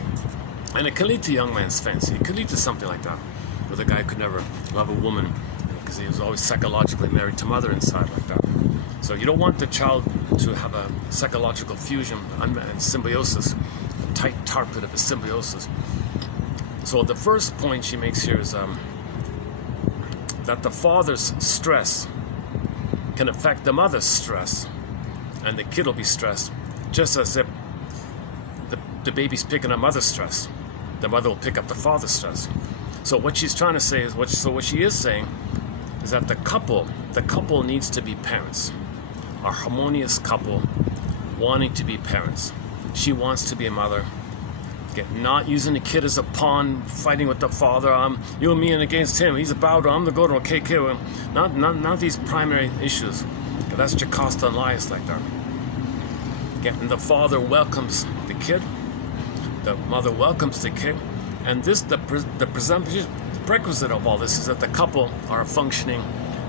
And it can lead to young man's fancy, it could lead to something like that, where the guy could never love a woman, because he was always psychologically married to mother inside like that. So you don't want the child to have a psychological fusion and symbiosis, a tight tar pit of a symbiosis. So the first point she makes here is that the father's stress can affect the mother's stress, and the kid will be stressed, just as if the baby's picking up mother's stress. The mother will pick up the father's stress. So what she's trying to say is, what she is saying is that the couple needs to be parents, a harmonious couple wanting to be parents. She wants to be a mother, not using the kid as a pawn, fighting with the father. You and me and against him. He's a bowder, I'm the goat. Okay, kid. Not these primary issues. That's Jocasta and Lias like that. And the father welcomes the kid, the mother welcomes the kid, and this the prerequisite of all this is that the couple are a functioning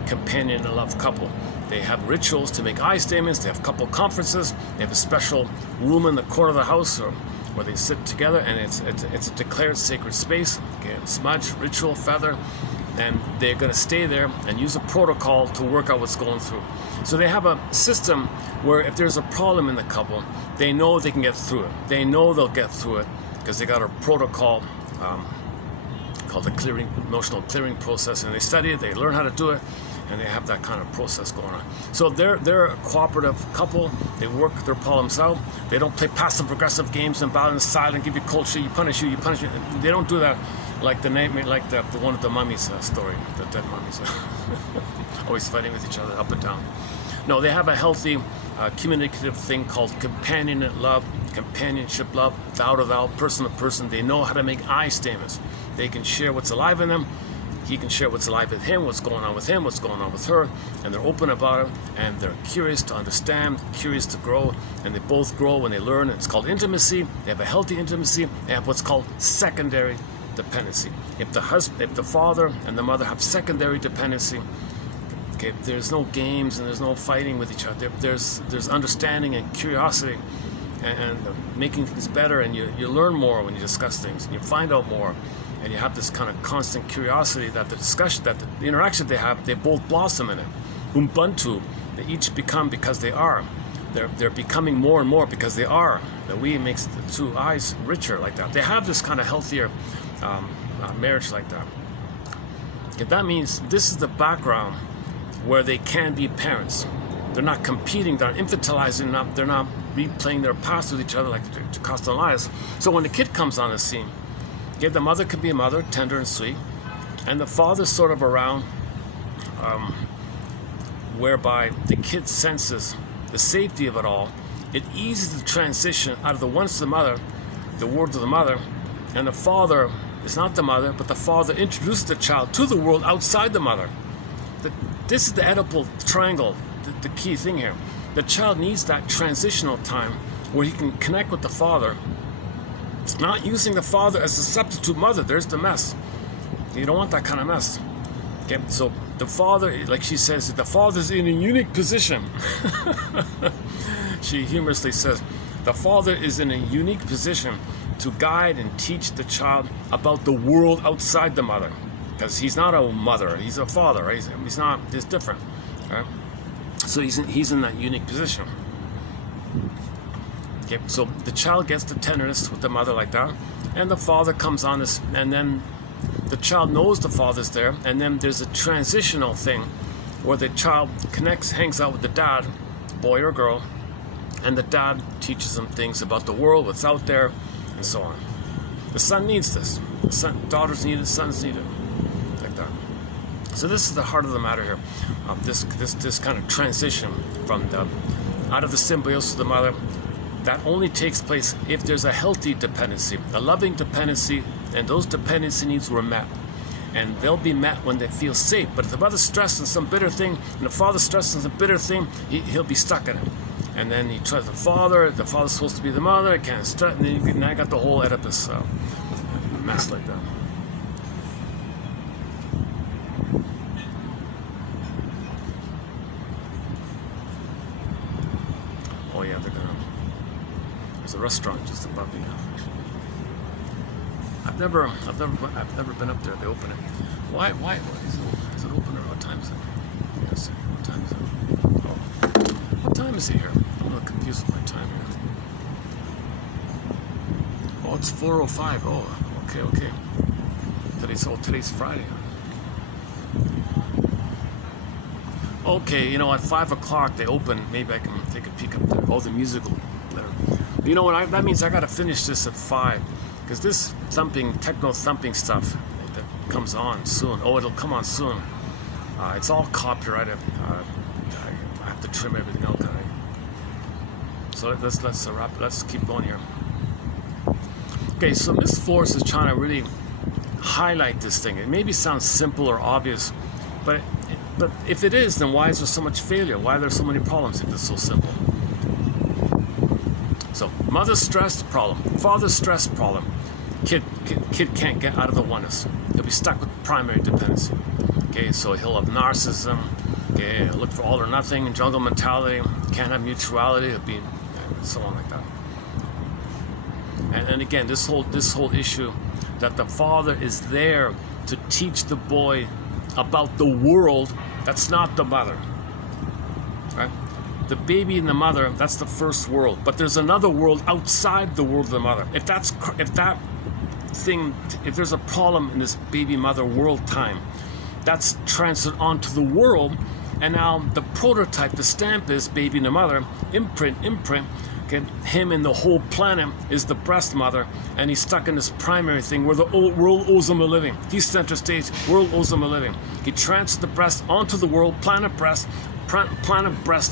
companion and love couple. They have rituals to make I statements, they have couple conferences, they have a special room in the corner of the house where they sit together, and it's a declared sacred space. Okay, smudge, ritual, feather, and they're going to stay there and use a protocol to work out what's going through. So they have a system where if there's a problem in the couple, they know they can get through it. They know they'll get through it because they got a protocol called the emotional clearing process, and they study it, they learn how to do it, and they have that kind of process going on. So they're a cooperative couple. They work their problems out. They don't play passive-aggressive games and balance silent, give you culture, you punish me. They don't do that like the one of the mummies story, the dead mummies, always fighting with each other up and down. No, they have a healthy communicative thing called companionship love, thou to thou, person to person. They know how to make I statements. They can share what's alive in them, he can share what's alive with him, what's going on with him, what's going on with her, and they're open about it, and they're curious to understand, curious to grow, and they both grow when they learn. It's called intimacy. They have a healthy intimacy. They have what's called secondary dependency. If the father and the mother have secondary dependency, okay, there's no games and there's no fighting with each other. There's understanding and curiosity, and making things better, and you learn more when you discuss things, and you find out more, and you have this kind of constant curiosity that the discussion, that the interaction they have, they both blossom in it. Ubuntu, they each become because they are. They're becoming more and more because they are. The we makes the two eyes richer like that. They have this kind of healthier marriage like that. Okay, that means this is the background where they can be parents. They're not competing, they're not infantilizing, they're not replaying their past with each other like to cost their lives. So when the kid comes on the scene, okay, the mother could be a mother, tender and sweet, and the father's sort of around, whereby the kid senses the safety of it all. It eases the transition out of the once the mother, the world of the mother, and the father is not the mother, but the father introduces the child to the world outside the mother. This is the Oedipal triangle, the key thing here. The child needs that transitional time where he can connect with the father, not using the father as a substitute mother. There's the mess. You don't want that kind of mess. Okay, so the father, like she says, the father's in a unique position. She humorously says, the father is in a unique position to guide and teach the child about the world outside the mother. Because he's not a mother, he's a father, right? He's not, he's different, right? So he's in that unique position. Okay, so the child gets the tenderness with the mother like that, and the father comes on this, and then the child knows the father's there, and then there's a transitional thing where the child connects, hangs out with the dad, boy or girl, and the dad teaches them things about the world, what's out there, and so on. The son needs this. The son, daughters need it, sons need it. So this is the heart of the matter here. This kind of transition from out of the symbiosis of the mother, that only takes place if there's a healthy dependency, a loving dependency, and those dependency needs were met. And they'll be met when they feel safe. But if the mother's stressed in some bitter thing, and the father's stressed in some bitter thing, he'll be stuck in it. And then he tries the father's supposed to be the mother, it can't stress, and then I got the whole Oedipus mess like that. Oh yeah, there's a restaurant just above me. I've never been up there. They open it. Why is it open, or what time is it? Yes, what time is it? Oh, what time is it here? I'm a little confused with my time here. Oh, it's 4:05. Oh, okay. Today's Friday. Okay, at 5 o'clock they open. Maybe I can take a peek up there. Oh, the musical. You know what? That means I got to finish this at 5, because this techno thumping stuff that comes on soon. Oh, it'll come on soon. It's all copyrighted. I have to trim everything out. So let's wrap. Let's keep going here. Okay, so Miss Force is trying to really highlight this thing. It maybe sounds simple or obvious, but if it is, then why is there so much failure? Why are there so many problems if it's so simple? So, mother's stress, problem. Father's stress, problem. Kid can't get out of the oneness. He'll be stuck with primary dependency. Okay, so he'll have narcissism. Okay, look for all or nothing, jungle mentality. Can't have mutuality. He'll be so on like that. And again, this whole issue that the father is there to teach the boy about the world that's not the mother, right? The baby and the mother, that's the first world, but there's another world outside the world of the mother. If there's a problem in this baby mother world time, that's transferred onto the world, and now the prototype, the stamp is baby and the mother, imprint. Okay, him and the whole planet is the breast mother, and he's stuck in this primary thing where the world owes him a living. He's center stage, world owes him a living. He transfers the breast onto the world, planet breast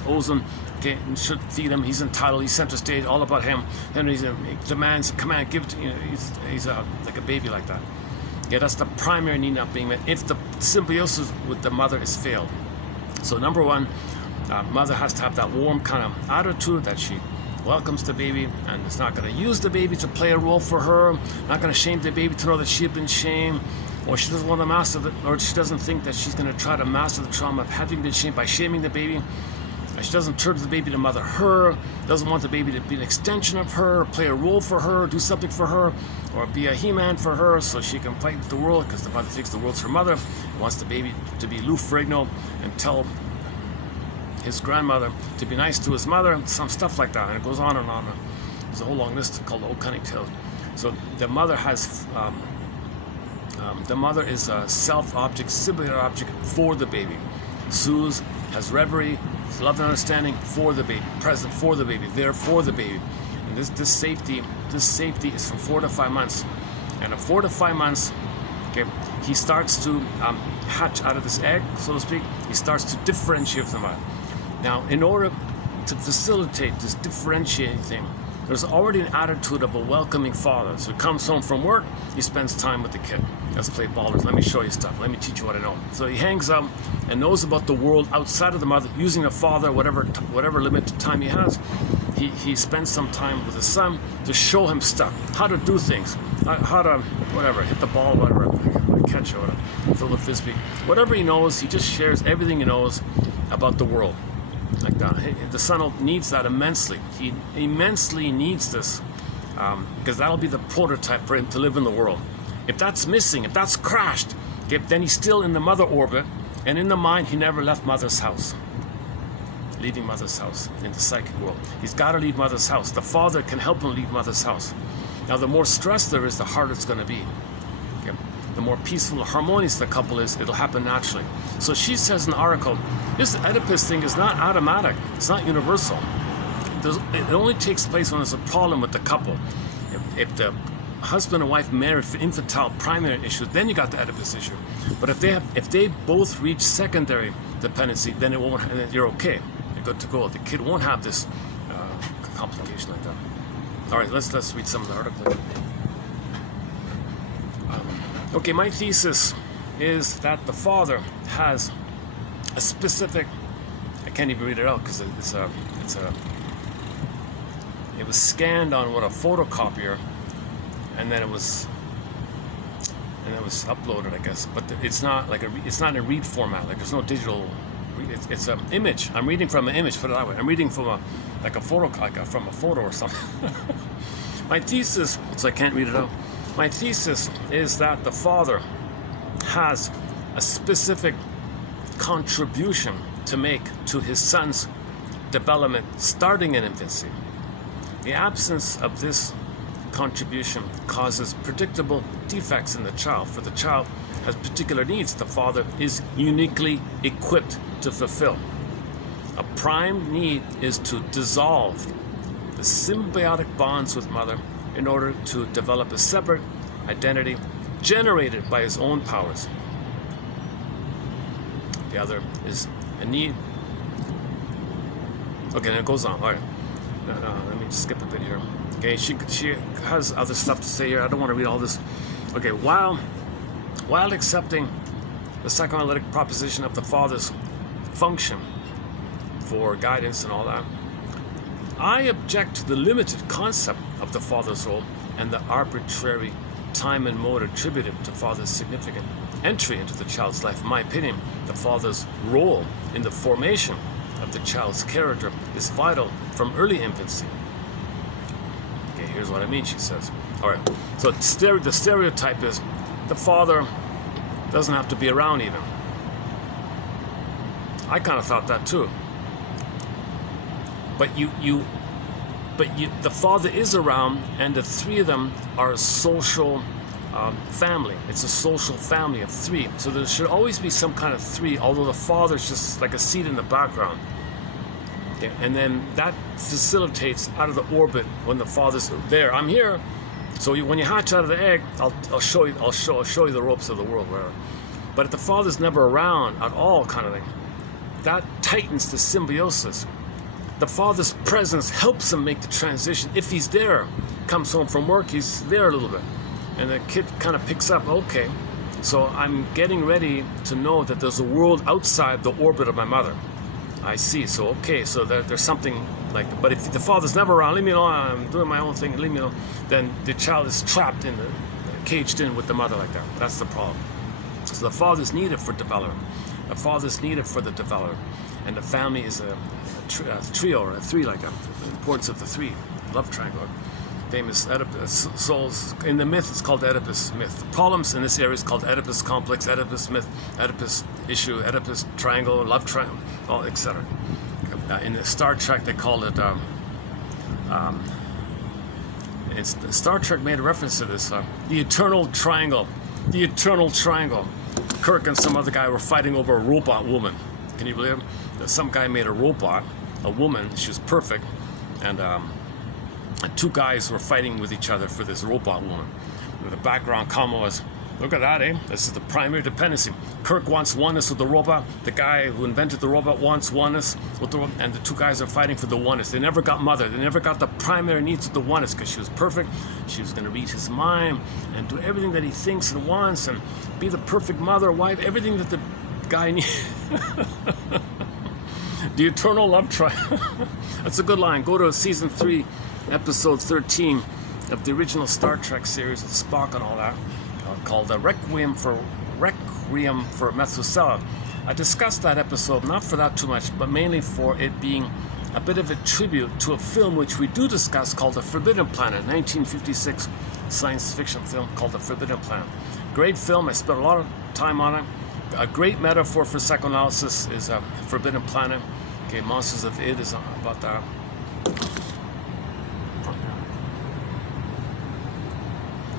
owes him, okay, and should feed him. He's entitled, he's center stage, all about him, and he demands, command, give it to, he's like a baby like that. Yeah, that's the primary need not being met if the symbiosis with the mother is failed. So number one, mother has to have that warm kind of attitude that she welcomes the baby and is not going to use the baby to play a role for her, not going to shame the baby to know that she's been shamed, or she doesn't want to master it, or she doesn't think that she's going to try to master the trauma of having been shamed by shaming the baby. She doesn't turn to the baby to mother her, doesn't want the baby to be an extension of her, play a role for her, do something for her, or be a he-man for her so she can fight the world because the mother thinks the world's her mother, wants the baby to be Lou Ferrigno and tell his grandmother to be nice to his mother, some stuff like that, and it goes on and on. There's a whole long list called the Old Cunning Tales. So the mother has, the mother is a self-object, symbiotic object for the baby. Soothes, has reverie, love and understanding for the baby, present for the baby, there for the baby. And this safety is from 4 to 5 months. And at 4 to 5 months, okay, he starts to hatch out of this egg, so to speak. He starts to differentiate from the mother. Now, in order to facilitate this differentiating thing, there's already an attitude of a welcoming father. So he comes home from work, he spends time with the kid. Let's play ballers, let me show you stuff, let me teach you what I know. So he hangs out and knows about the world outside of the mother, using the father, whatever limited time he has. He spends some time with his son to show him stuff, how to do things, how to, whatever, hit the ball, whatever, catch it, whatever, throw the frisbee. Whatever he knows, he just shares everything he knows about the world. Like that. The son needs that immensely. He immensely needs this because that'll be the prototype for him to live in the world. If that's missing, if that's crashed, okay, then he's still in the mother orbit, and in the mind he never left mother's house. Leaving mother's house in the psychic world. He's got to leave mother's house. The father can help him leave mother's house. Now the more stress there is, the harder it's going to be. Okay? The more peaceful and harmonious the couple is, it'll happen naturally. So she says in the article, this Oedipus thing is not automatic. It's not universal. It only takes place when there's a problem with the couple. If the husband and wife married for infantile primary issues, then you got the Oedipus issue. But if they both reach secondary dependency, then it won't. You're okay. You're good to go. The kid won't have this complication like that. All right, let's read some of the article. Okay, my thesis is that the father has a specific. I can't even read it out because it was scanned on a photocopier, and then it was uploaded, I guess. But it's not like it's not in a read format. Like there's no digital. It's an image. I'm reading from an image. Put it that way. I'm reading from a photo, from a photo or something. My thesis, so I can't read it out. My thesis is that the father has a specific contribution to make to his son's development starting in infancy. The absence of this contribution causes predictable defects in the child. For the child has particular needs the father is uniquely equipped to fulfill. A prime need is to dissolve the symbiotic bonds with mother in order to develop a separate identity generated by his own powers. The other is a need. Okay, and it goes on. All right. Let me just skip a bit here. Okay, she has other stuff to say here. I don't want to read all this. Okay, while accepting the psychoanalytic proposition of the father's function for guidance and all that, I object to the limited concept of the father's role and the arbitrary time and mode attributed to father's significant entry into the child's life. In my opinion, the father's role in the formation of the child's character is vital from early infancy. Okay, here's what I mean, she says. All right, so the stereotype is the father doesn't have to be around even. I kind of thought that too. But the father is around, and the three of them are a social family. It's a social family of three. So there should always be some kind of three, although the father's just like a seat in the background. Okay? And then that facilitates out of the orbit when the father's there. I'm here. So when you hatch out of the egg, I'll show you the ropes of the world, whatever. But if the father's never around at all, kind of thing, that tightens the symbiosis. The father's presence helps him make the transition. If he's there, comes home from work, he's there a little bit. And the kid kind of picks up, okay, so I'm getting ready to know that there's a world outside the orbit of my mother. I see. So, okay, so there's something like, but if the father's never around, leave me alone, I'm doing my own thing, leave me alone, then the child is trapped in caged in with the mother like that. That's the problem. So the father's needed for development. The father's needed for the development. And the family is a trio or a three like that. The importance of the three, love triangle. Famous Oedipus souls. In the myth, it's called the Oedipus myth. The problems in this area is called Oedipus complex, Oedipus myth, Oedipus issue, Oedipus triangle, love triangle, etc. In the Star Trek, they call it. Star Trek made a reference to this. The eternal triangle. The eternal triangle. Kirk and some other guy were fighting over a robot woman. Can you believe it? Some guy made a robot, a woman. She was perfect, and two guys were fighting with each other for this robot woman. And the background comment was, look at that, eh? This is the primary dependency. Kirk wants oneness with the robot. The guy who invented the robot wants oneness with the robot. And the two guys are fighting for the oneness. They never got mother. They never got the primary needs of the oneness because she was perfect. She was going to read his mind and do everything that he thinks and wants and be the perfect mother, wife, everything that the guy needs. The eternal love triangle. That's a good line. Go to season 3, episode 13 of the original Star Trek series with Spock and all that, called Requiem for Methuselah. I discussed that episode, not for that too much, but mainly for it being a bit of a tribute to a film which we do discuss called The Forbidden Planet, 1956 science fiction film called The Forbidden Planet. Great film. I spent a lot of time on it. A great metaphor for psychoanalysis is Forbidden Planet. Okay, Monsters of Id is about that.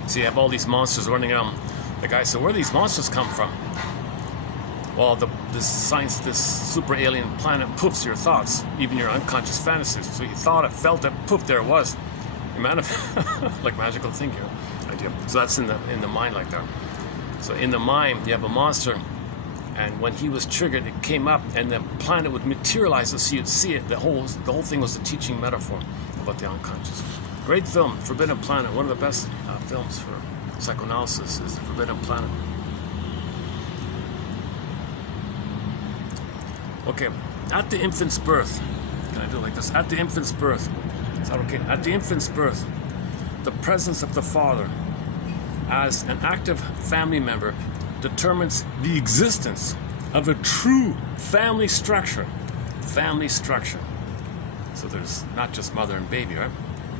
So you have all these monsters running around. The guy said, where do these monsters come from? Well, this super alien planet poofs your thoughts, even your unconscious fantasies. So you thought it, felt it, poof, there it was. Like magical thinking idea. So that's in the mind like that. So in the mind, you have a monster, and when he was triggered, it came up, and the planet would materialize so you'd see it. The whole thing was a teaching metaphor about the unconscious. Great film, Forbidden Planet. One of the best films for psychoanalysis is The Forbidden Planet. Okay, at the infant's birth, can I do it like this? At the infant's birth, is that okay? At the infant's birth, the presence of the father as an active family member determines the existence of a true family structure. Family structure. So there's not just mother and baby, right?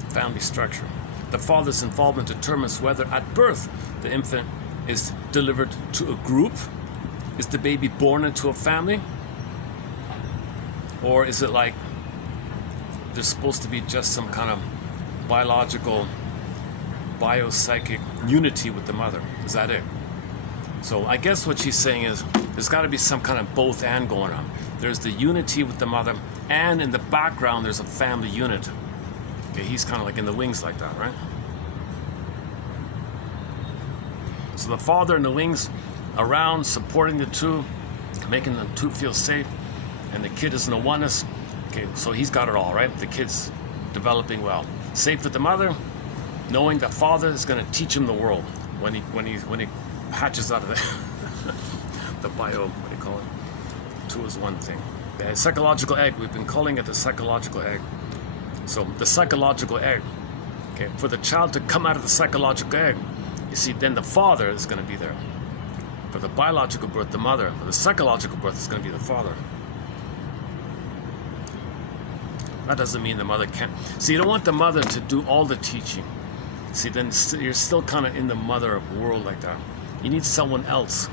Family structure. The father's involvement determines whether at birth the infant is delivered to a group. Is the baby born into a family? Or is it like there's supposed to be just some kind of biological, biopsychic unity with the mother? Is that it? So I guess what she's saying is there's got to be some kind of both and going on. There's the unity with the mother, and in the background there's a family unit. Okay, he's kind of like in the wings like that, right? So the father in the wings around, supporting the two, making the two feel safe, and the kid is in the oneness. Okay, so he's got it all, right? The kid's developing well. Safe with the mother, knowing that father is going to teach him the world when he hatches out of the bio, what do you call it? Two is one thing. The psychological egg, we've been calling it the psychological egg. So the psychological egg, okay, for the child to come out of the psychological egg, you see, then the father is going to be there. For the biological birth, the mother. For the psychological birth, it's going to be the father. That doesn't mean the mother can't. So you don't want the mother to do all the teaching. See, then you're still kind of in the mother world like that. You need someone else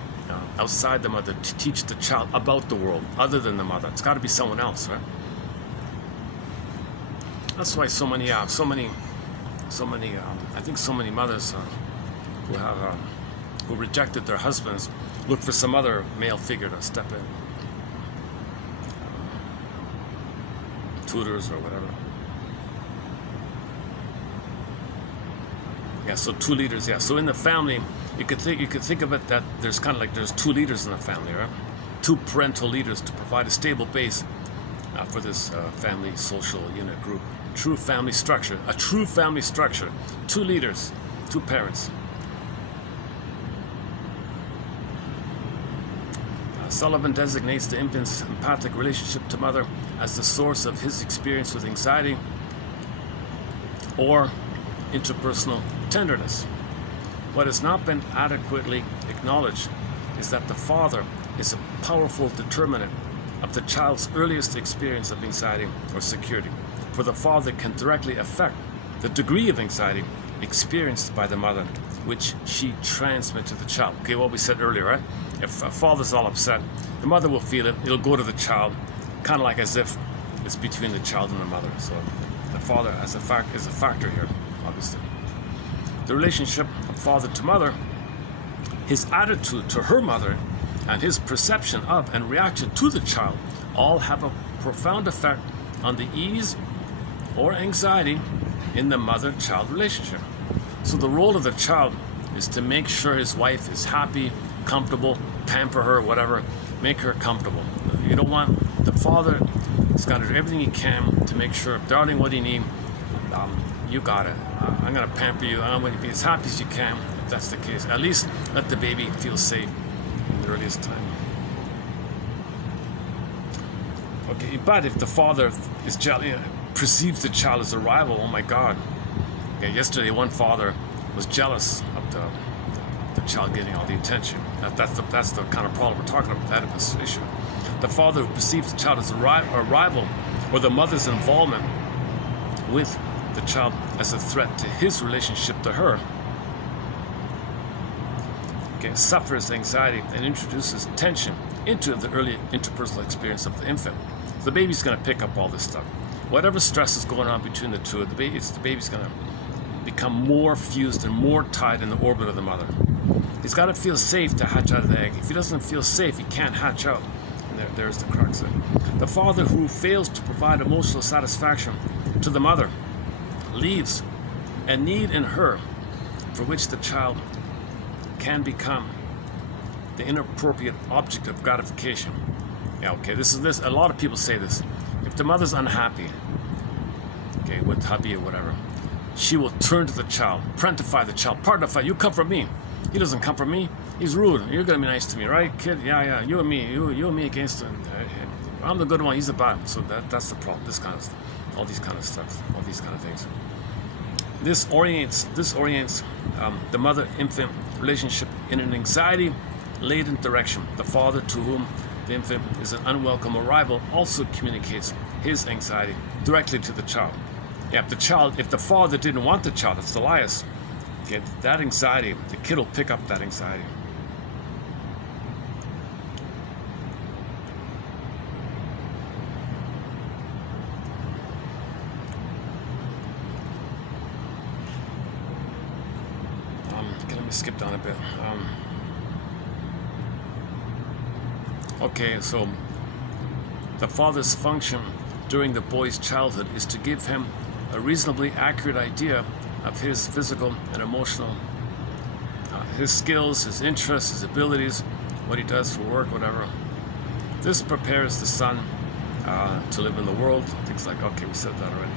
outside the mother to teach the child about the world, other than the mother. It's got to be someone else, right? That's why so many, I think so many mothers who rejected their husbands look for some other male figure to step in, tutors or whatever. Yeah, so two leaders. Yeah, so in the family, you could think of it that there's kind of like there's two leaders in the family, right? Two parental leaders to provide a stable base for this family social unit group. True family structure. A true family structure. Two leaders, two parents. Sullivan designates the infant's empathic relationship to mother as the source of his experience with anxiety or interpersonal tenderness. What has not been adequately acknowledged is that the father is a powerful determinant of the child's earliest experience of anxiety or security, for the father can directly affect the degree of anxiety experienced by the mother, which she transmits to the child. Okay, what we said earlier, right? If a father's all upset, the mother will feel it. It'll go to the child, kind of like as if it's between the child and the mother. So the father is a factor here, obviously. The relationship of father to mother, his attitude to her mother, and his perception of and reaction to the child all have a profound effect on the ease or anxiety in the mother-child relationship. So the role of the child is to make sure his wife is happy, comfortable, pamper her, whatever, make her comfortable. You don't want the father, he's got to do everything he can to make sure, darling, what do you need? You got it. I'm going to pamper you. I'm going to be as happy as you can, if that's the case. At least let the baby feel safe in the earliest time. Okay, but if the father is perceives the child as a rival, oh my God. Yeah, yesterday one father was jealous of the child getting all the attention. That's the kind of problem we're talking about, that is this issue. The father who perceives the child as a rival, or the mother's involvement with the child as a threat to his relationship to her, okay, suffers anxiety and introduces tension into the early interpersonal experience of the infant. The baby's going to pick up all this stuff. Whatever stress is going on between the two, the baby's going to become more fused and more tied in the orbit of the mother. He's got to feel safe to hatch out of the egg. If he doesn't feel safe, he can't hatch out. And there's the crux of it. The father who fails to provide emotional satisfaction to the mother leaves a need in her for which the child can become the inappropriate object of gratification. Yeah, okay, this. A lot of people say this. If the mother's unhappy, okay, with hubby or whatever, she will turn to the child, parentify the child, partify. You come from me. He doesn't come from me. He's rude. You're gonna be nice to me, right, kid? Yeah. You and me. You and me against him. I'm the good one. He's the bad. So that's the problem. This kind of stuff, all these kind of stuff, all these kind of things. This orients the mother-infant relationship in an anxiety-laden direction. The father to whom the infant is an unwelcome arrival also communicates his anxiety directly to the child. Yeah, if the father didn't want the child, it's the lias. Okay, that anxiety, the kid will pick up that anxiety. Okay, let me skip down a bit. Okay, so the father's function during the boy's childhood is to give him a reasonably accurate idea of his physical and emotional, his skills, his interests, his abilities, what he does for work, whatever. This prepares the son to live in the world. Things like, okay, we said that already.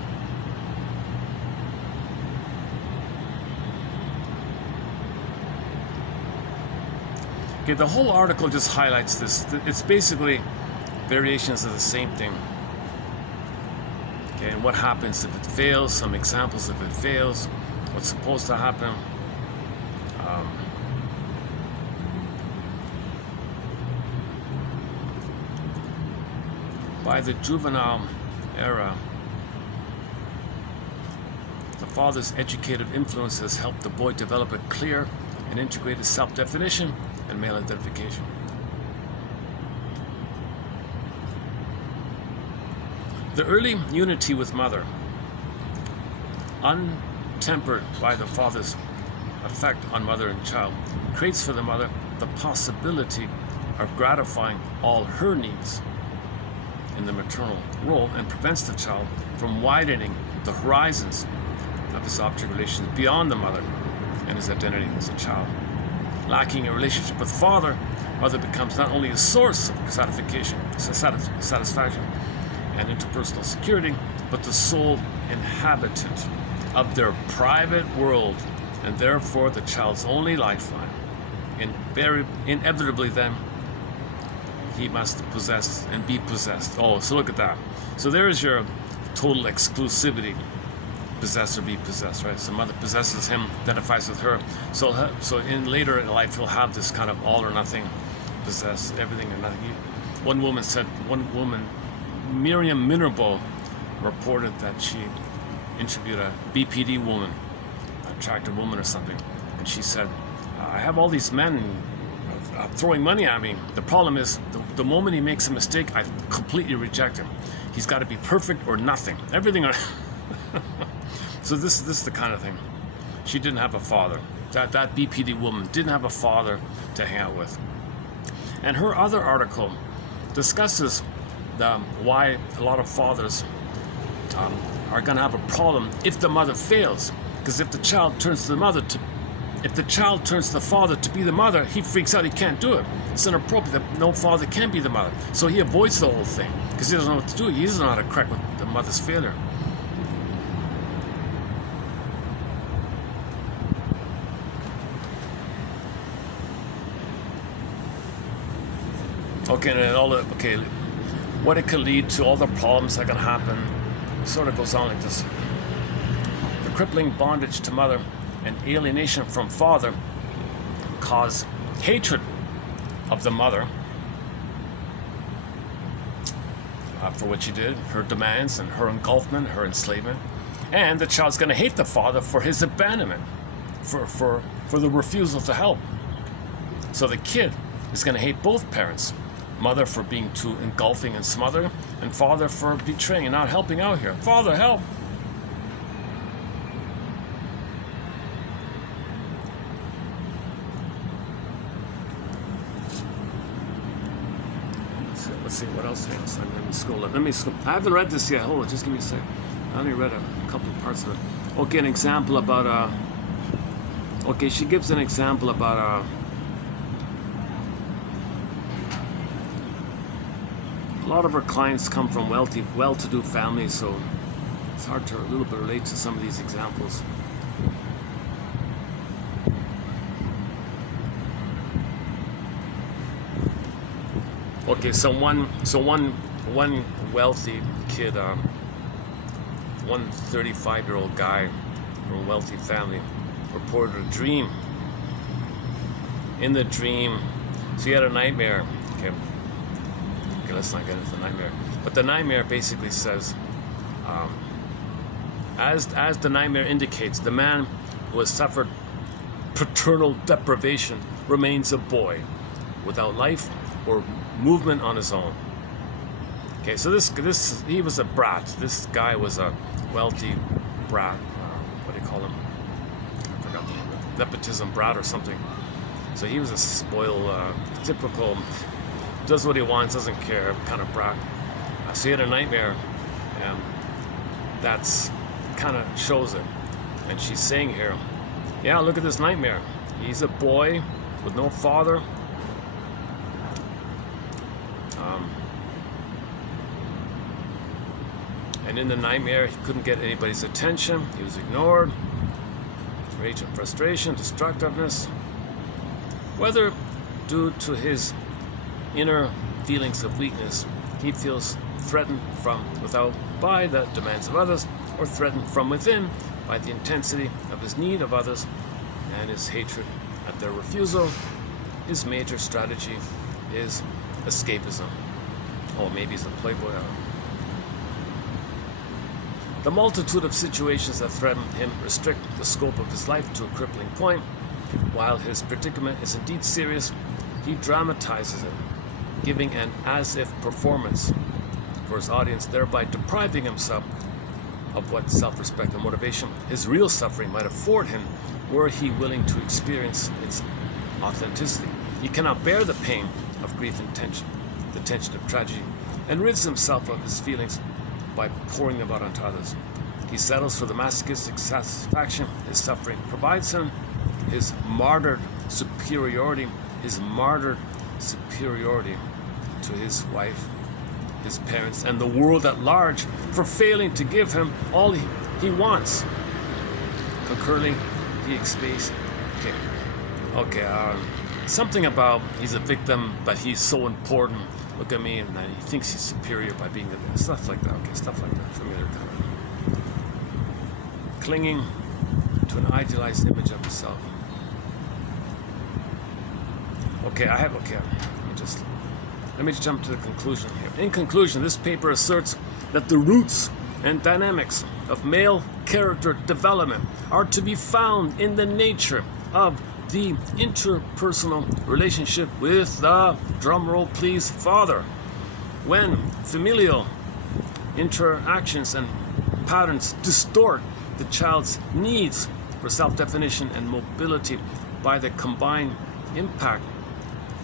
Okay, the whole article just highlights this. It's basically variations of the same thing. Okay, and what happens if it fails, some examples if it fails, what's supposed to happen. By the juvenile era, the father's educative influence has helped the boy develop a clear and integrated self-definition and male identification. The early unity with mother, untempered by the father's effect on mother and child, creates for the mother the possibility of gratifying all her needs in the maternal role and prevents the child from widening the horizons of his object relations beyond the mother and his identity as a child. Lacking a relationship with father, mother becomes not only a source of satisfaction and interpersonal security, but the sole inhabitant of their private world, and therefore the child's only lifeline. Inevitably then, he must possess and be possessed. Oh, so look at that. So there's your total exclusivity. Possess or be possessed, right? So mother possesses him, identifies with her. So in later in life, he'll have this kind of all or nothing, possess everything or nothing. One woman, Miriam Minerbo, reported that she interviewed a BPD woman, attractive woman or something, and she said, I have all these men throwing money at me. The problem is, the moment he makes a mistake, I completely reject him. He's got to be perfect or nothing. Everything. So this is the kind of thing. She didn't have a father. That BPD woman didn't have a father to hang out with. And her other article discusses why a lot of fathers are going to have a problem if the mother fails. Because if the child turns to the father to be the mother, he freaks out. He can't do it. It's inappropriate that no father can be the mother. So he avoids the whole thing because he doesn't know what to do. He doesn't know how to correct with the mother's failure. Okay, and what it could lead to, all the problems that can happen, sort of goes on like this. The crippling bondage to mother and alienation from father cause hatred of the mother for what she did, her demands and her engulfment, her enslavement, and the child's going to hate the father for his abandonment, for the refusal to help. So the kid is going to hate both parents. Mother for being too engulfing and smothering, and father for betraying and not helping out here. Father, help! Let's see what else. Let me scroll up. I haven't read this yet. Hold on, just give me a sec. I only read a couple of parts of it. Okay, an example about okay, she gives an example about a lot of her clients come from well-to-do families, so it's hard to a little bit relate to some of these examples. Okay, so one wealthy kid, one 35-year-old guy from a wealthy family reported a dream. In the dream, so he had a nightmare. Okay, let's not get into the nightmare. But the nightmare basically says, as the nightmare indicates, the man who has suffered paternal deprivation remains a boy, without life or movement on his own. Okay, so he was a brat. This guy was a wealthy brat. What do you call him? I forgot the name. Nepotism brat or something. So he was a spoiled, typical, does what he wants, doesn't care kind of brat. So he had a nightmare, and that's kind of shows it. And she's saying here, yeah, look at this nightmare. He's a boy with no father. And in the nightmare, he couldn't get anybody's attention. He was ignored. Rage and frustration, destructiveness. Whether due to his inner feelings of weakness, he feels threatened from without by the demands of others, or threatened from within by the intensity of his need of others and his hatred at their refusal. His major strategy is escapism. Oh, maybe he's a playboy. The multitude of situations that threaten him restrict the scope of his life to a crippling point. While his predicament is indeed serious, he dramatizes it, giving an as-if performance for his audience, thereby depriving himself of what self-respect and motivation his real suffering might afford him were he willing to experience its authenticity. He cannot bear the pain of grief and tension, the tension of tragedy, and rids himself of his feelings by pouring them out onto others. He settles for the masochistic satisfaction his suffering provides him, his martyred superiority to his wife, his parents, and the world at large for failing to give him all he wants. Concurrently, he expects. something about he's a victim, but he's so important. Look at me, and he thinks he's superior by being the stuff like that. Okay, stuff like that. Familiar kind of clinging to an idealized image of himself. Okay, let me jump to the conclusion here. In conclusion, this paper asserts that the roots and dynamics of male character development are to be found in the nature of the interpersonal relationship with the, drumroll please, father. When familial interactions and patterns distort the child's needs for self-definition and mobility by the combined impact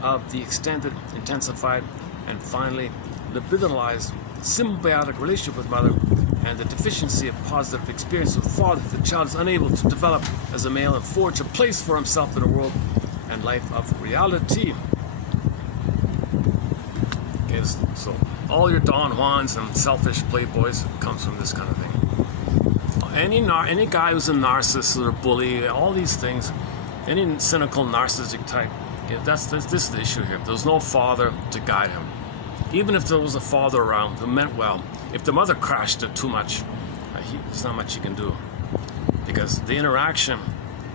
of the extended, intensified, and finally libidinalized symbiotic relationship with mother and the deficiency of positive experience with father, the child is unable to develop as a male and forge a place for himself in the world and life of reality. Okay, so all your Don Juans and selfish playboys comes from this kind of thing. Any guy who's a narcissist or a bully, all these things, any cynical narcissistic type, okay, this is the issue here. There's no father to guide him. Even if there was a father around who meant well, if the mother crashed it too much, there's not much you can do. Because the interaction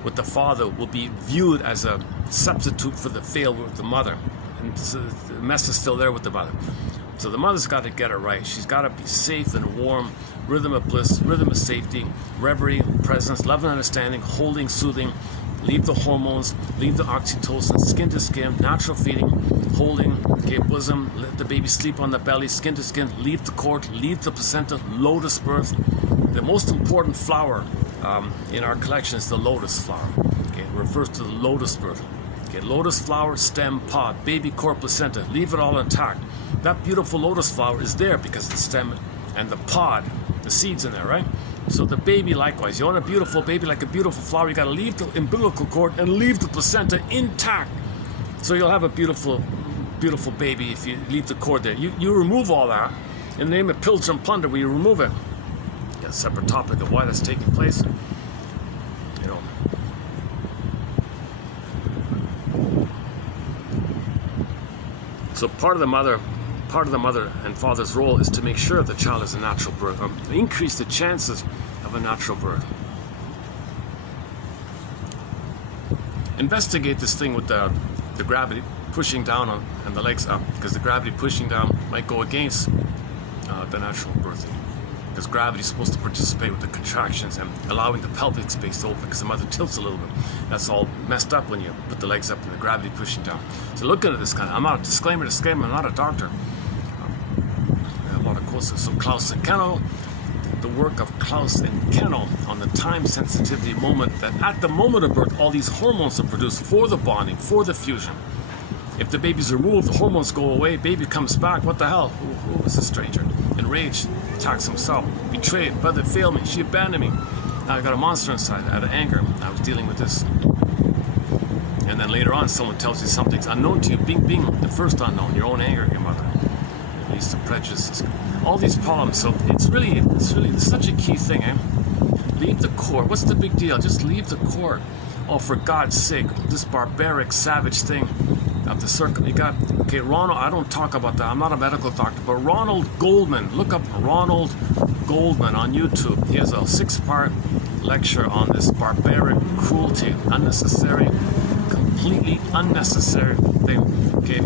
with the father will be viewed as a substitute for the failure with the mother. And so the mess is still there with the mother. So the mother's got to get it right. She's got to be safe and warm, rhythm of bliss, rhythm of safety, reverie, presence, love and understanding, holding, soothing, leave the hormones, leave the oxytocin, skin to skin, natural feeding, holding, okay, bosom, let the baby sleep on the belly, skin to skin, leave the cord, leave the placenta, lotus birth. The most important flower in our collection is the lotus flower. Okay, it refers to the lotus birth. Okay, lotus flower, stem, pod, baby, cord, placenta, leave it all intact. That beautiful lotus flower is there because the stem and the pod, the seeds in there, right? So the baby likewise. You want a beautiful baby like a beautiful flower, you got to leave the umbilical cord and leave the placenta intact. So you'll have a beautiful, beautiful baby if you leave the cord there. You remove all that in the name of pillage and plunder. We remove it. Got a separate topic of why that's taking place. You know. So part of the mother and father's role is to make sure the child is a natural birth, or increase the chances of a natural birth. Investigate this thing with the gravity pushing down and the legs up, because the gravity pushing down might go against the natural birthing, because gravity is supposed to participate with the contractions and allowing the pelvic space to open, because the mother tilts a little bit. That's all messed up when you put the legs up and the gravity pushing down. So look at this kind of, I'm not a disclaimer, I'm not a doctor. A lot of quotes. So Klaus and Kennel, the work of Klaus and Kennel on the time sensitivity moment, that at the moment of birth all these hormones are produced for the bonding, for the fusion. If the baby's removed, the hormones go away, baby comes back, what the hell? Who was this stranger? Enraged, attacks himself, betrayed, brother failed me, she abandoned me. Now I got a monster inside, out of anger, I was dealing with this. And then later on someone tells you something's unknown to you, being the first unknown, your own anger, your mother. Leads to prejudices, all these problems. So it's really such a key thing, eh? Leave the cord. What's the big deal? Just leave the cord. Oh, for God's sake, this barbaric, savage thing of the circle. You got, okay, Ronald, I don't talk about that. I'm not a medical doctor, but Ronald Goldman, look up Ronald Goldman on YouTube. He has a 6-part lecture on this barbaric cruelty, unnecessary, completely unnecessary thing. Okay.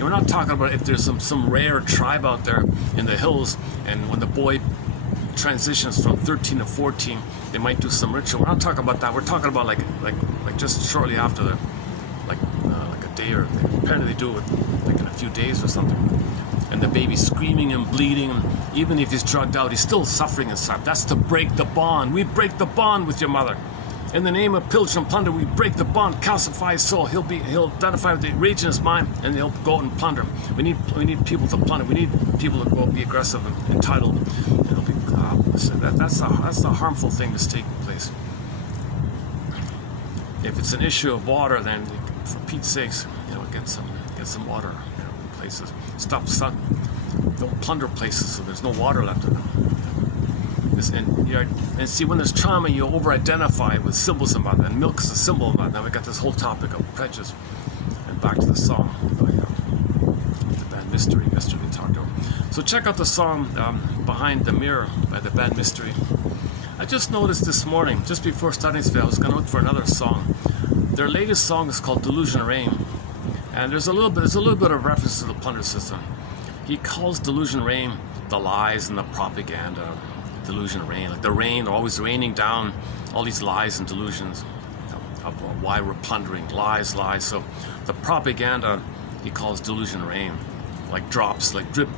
We're not talking about if there's some rare tribe out there in the hills, and when the boy transitions from 13 to 14, they might do some ritual. We're not talking about that. We're talking about like just shortly after the, like a day, or apparently they do it like in a few days or something. And the baby's screaming and bleeding, and even if he's drugged out, he's still suffering inside. That's to break the bond. We break the bond with your mother. In the name of pillage and plunder, we break the bond, calcify his soul. He'll identify with the rage in his mind, and he'll go out and plunder. We need people to plunder. We need people to go be aggressive and entitled. And it'll be, that's the harmful thing that's taking place. If it's an issue of water, then for Pete's sakes, get some water, in places. Don't plunder places so there's no water left in them. And see, when there's trauma, you over-identify with symbols about that. And milk is a symbol about that. We got this whole topic of prejudice. And back to the song by the band Mystery we talked about. So check out the song Behind the Mirror by the band Mystery. I just noticed this morning, just before starting today, I was going to look for another song. Their latest song is called Delusion Rain, and there's a little bit of reference to the plunder system. He calls Delusion Rain the lies and the propaganda. Delusion rain, like the rain, always raining down all these lies and delusions of why we're plundering, lies. So the propaganda he calls delusion rain, like drops, like drip,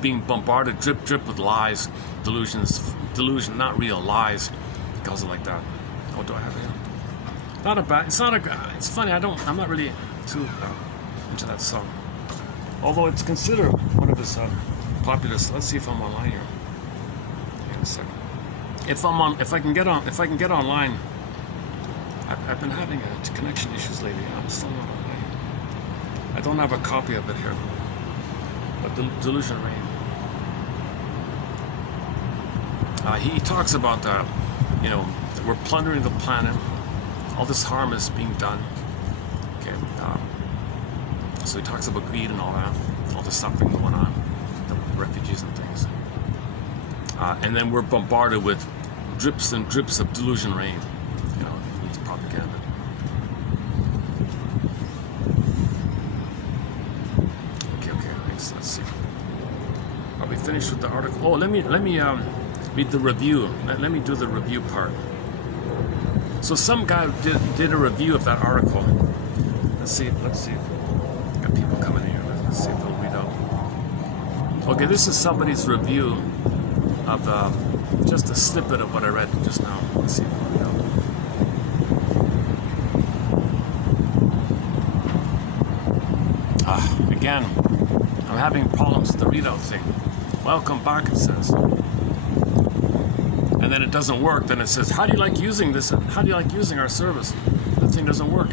being bombarded, drip with lies, delusion, not real lies. He calls it like that. Oh, do I have it here? Not a bad. It's funny. I'm not really too into that song, although it's considered one of his popular. Let's see if I'm online here. A second. If I can get online, I've been having connection issues lately. I'm still not online. I don't have a copy of it here. But Delusion Rain. He talks about that we're plundering the planet. All this harm is being done. Okay. So he talks about greed and all that, all the suffering going on, the refugees and things. And then we're bombarded with drips and drips of delusion rain. It means propaganda. Okay. Let's see. Are we finished with the article? Oh, let me read the review. Let me do the review part. So some guy did a review of that article. Let's see. Got people coming in here. Let's see if they'll read out. Okay, this is somebody's review of just a snippet of what I read just now. Let's see if we know. Again, I'm having problems with the readout thing. Welcome back, it says. And then it doesn't work. Then it says, how do you like using this? How do you like using our service? That thing doesn't work.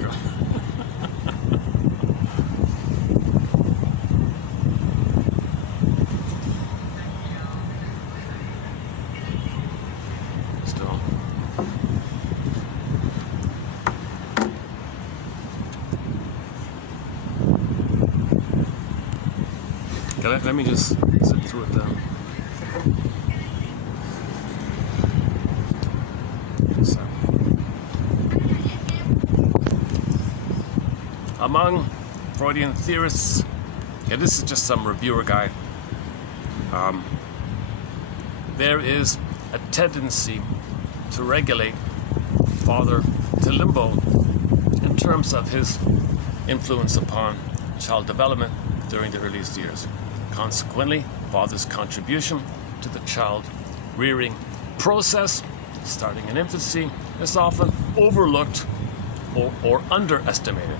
Let me just zip through it then. So, among Freudian theorists, this is just some reviewer guide, there is a tendency to regulate father to limbo in terms of his influence upon child development during the earliest years. Consequently, father's contribution to the child rearing process, starting in infancy, is often overlooked or underestimated.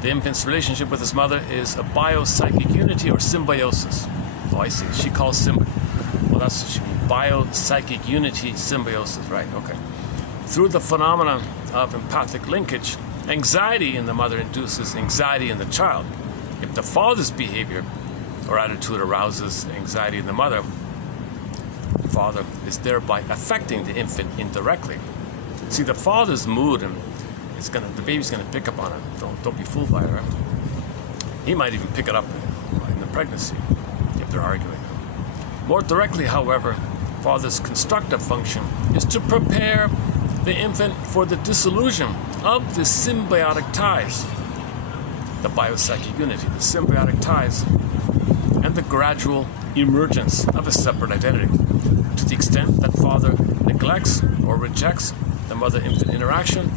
The infant's relationship with his mother is a biopsychic unity or symbiosis. Oh, I see. She calls well, that's what she means. Biopsychic unity, symbiosis, right? Okay. Through the phenomenon of empathic linkage, anxiety in the mother induces anxiety in the child. If the father's behavior or attitude arouses anxiety in the mother, the father is thereby affecting the infant indirectly. See, the father's mood, and the baby's gonna pick up on it. Don't be fooled by it, right? He might even pick it up in the pregnancy if they're arguing. More directly, however, father's constructive function is to prepare the infant for the dissolution of the symbiotic ties. The biopsychic unity, the symbiotic ties, and the gradual emergence of a separate identity. To the extent that father neglects or rejects the mother-infant interaction,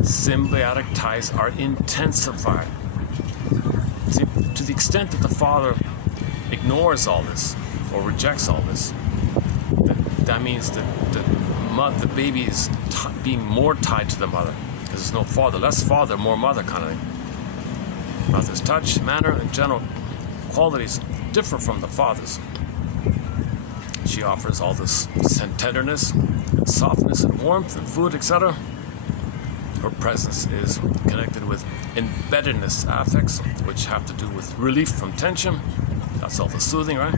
symbiotic ties are intensified. See, to the extent that the father ignores all this or rejects all this, that means that the baby is being more tied to the mother, because there's no father. Less father, more mother kind of thing. Mother's touch, manner, and general qualities differ from the father's. She offers all this tenderness, and softness, and warmth, and food, etc. Her presence is connected with embeddedness affects, which have to do with relief from tension. That's all the soothing, right?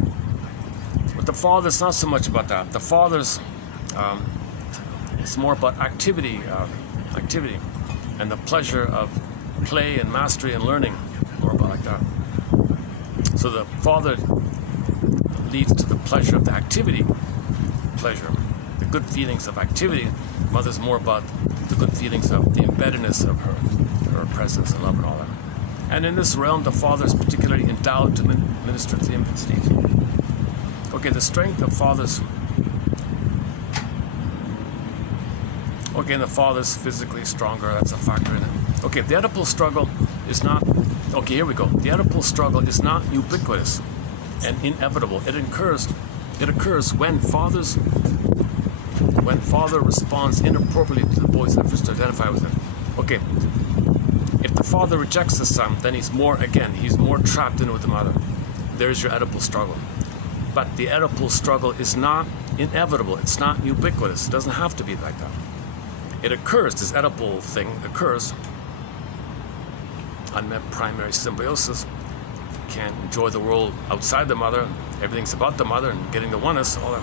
But the father's not so much about that. The father's, it's more about activity, and the pleasure of play and mastery and learning, more about like that. So the father leads to the pleasure of the activity, the good feelings of activity. Mother's more about the good feelings of the embeddedness of her presence and love and all that. And in this realm, the father is particularly endowed to minister to the infant's needs. Okay, the strength of fathers. Okay, and the father's physically stronger, that's a factor in it. Okay, the Oedipal struggle is not, okay, here we go. The Oedipal struggle is not ubiquitous and inevitable. It occurs when father responds inappropriately to the boy's efforts to identify with him. Okay, if the father rejects the son, then he's more trapped in with the mother. There's your Oedipal struggle. But the Oedipal struggle is not inevitable. It's not ubiquitous. It doesn't have to be like that. It occurs, this Oedipal thing occurs. Unmet primary symbiosis. Can't enjoy the world outside the mother. Everything's about the mother and getting the oneness, all that.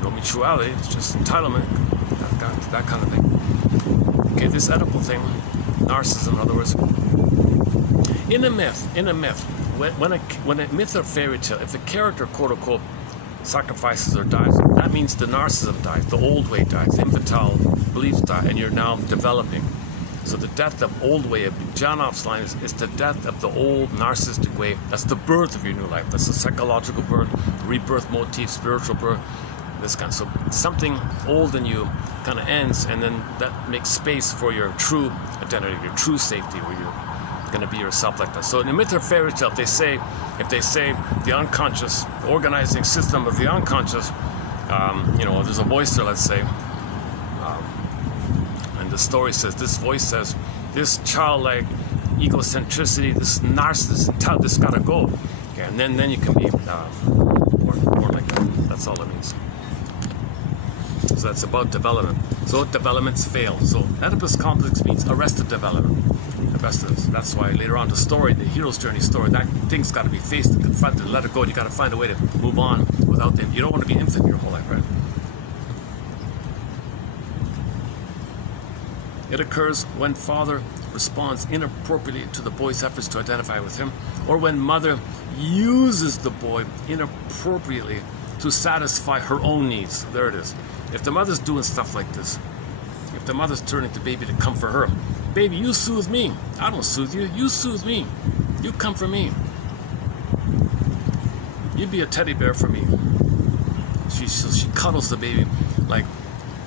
No mutuality, it's just entitlement, that kind of thing. Okay, this Oedipal thing, narcissism in other words. In a myth, when a myth or fairy tale, if the character, quote unquote, sacrifices or dies, that means the narcissism dies, the old way dies, the infantile beliefs die, and you're now developing. So the death of old way, of Janoff's line is the death of the old narcissistic way. That's the birth of your new life. That's the psychological birth, rebirth motif, spiritual birth, this kind. So something old in you kind of ends, and then that makes space for your true identity, your true safety, where you're going to be yourself like that. So in a myth or fairy tale, if they say the unconscious, the organizing system of the unconscious, there's a voice there, let's say, and the story says, this voice says, this childlike egocentricity, this narcissism, this gotta go. Okay, and then you can be more like that. That's all it means. So that's about development. So developments fail. So Oedipus complex means arrested development. That's why later on the story, the hero's journey story, that thing's got to be faced and confronted and let it go. You got to find a way to move on without them. You don't want to be infant your whole life, right? It occurs when father responds inappropriately to the boy's efforts to identify with him, or when mother uses the boy inappropriately to satisfy her own needs. There it is. If the mother's doing stuff like this, if the mother's turning to baby to comfort her, baby, you soothe me. I don't soothe you. You soothe me. You comfort me. You be a teddy bear for me. She cuddles the baby like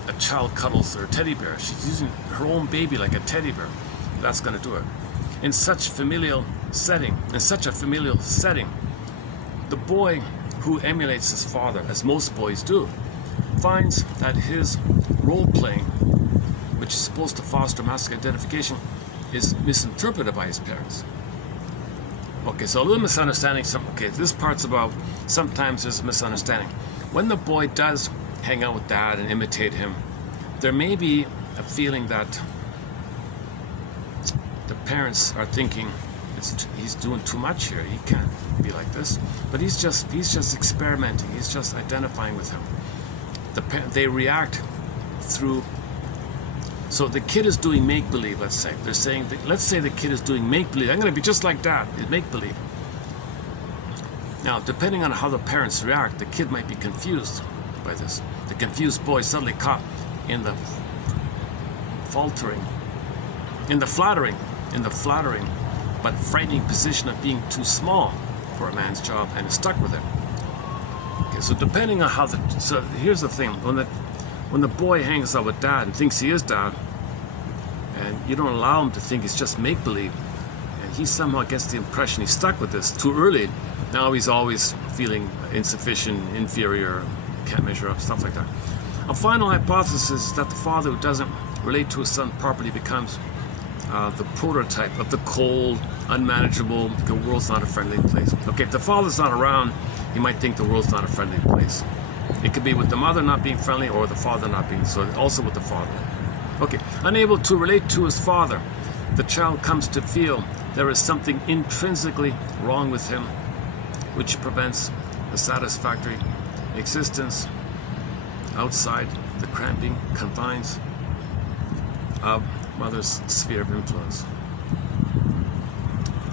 a child cuddles their teddy bear. She's using her own baby like a teddy bear. That's going to do it. In such a familial setting, the boy who emulates his father, as most boys do, finds that his role-playing, which is supposed to foster masculine identification, is misinterpreted by his parents. Okay, so a little misunderstanding. This part's about sometimes there's a misunderstanding. When the boy does hang out with dad and imitate him, there may be a feeling that the parents are thinking he's doing too much here. He can't be like this. But he's just experimenting. He's just identifying with him. They react through. So the kid is doing make-believe, let's say. They're saying, let's say the kid is doing make-believe. I'm going to be just like that. It's make-believe. Now, depending on how the parents react, the kid might be confused by this. The confused boy suddenly caught in the flattering, but frightening position of being too small for a man's job, and is stuck with it. Okay, so depending on how so here's the thing. When the boy hangs out with dad and thinks he is dad, and you don't allow him to think it's just make-believe, and he somehow gets the impression he's stuck with this too early, now he's always feeling insufficient, inferior, can't measure up, stuff like that. A final hypothesis is that the father who doesn't relate to his son properly becomes the prototype of the cold, unmanageable, the world's not a friendly place. Okay, if the father's not around, he might think the world's not a friendly place. It could be with the mother not being friendly, or the father not being, so also with the father. Okay, unable to relate to his father, the child comes to feel there is something intrinsically wrong with him, which prevents a satisfactory existence outside the cramping confines of mother's sphere of influence.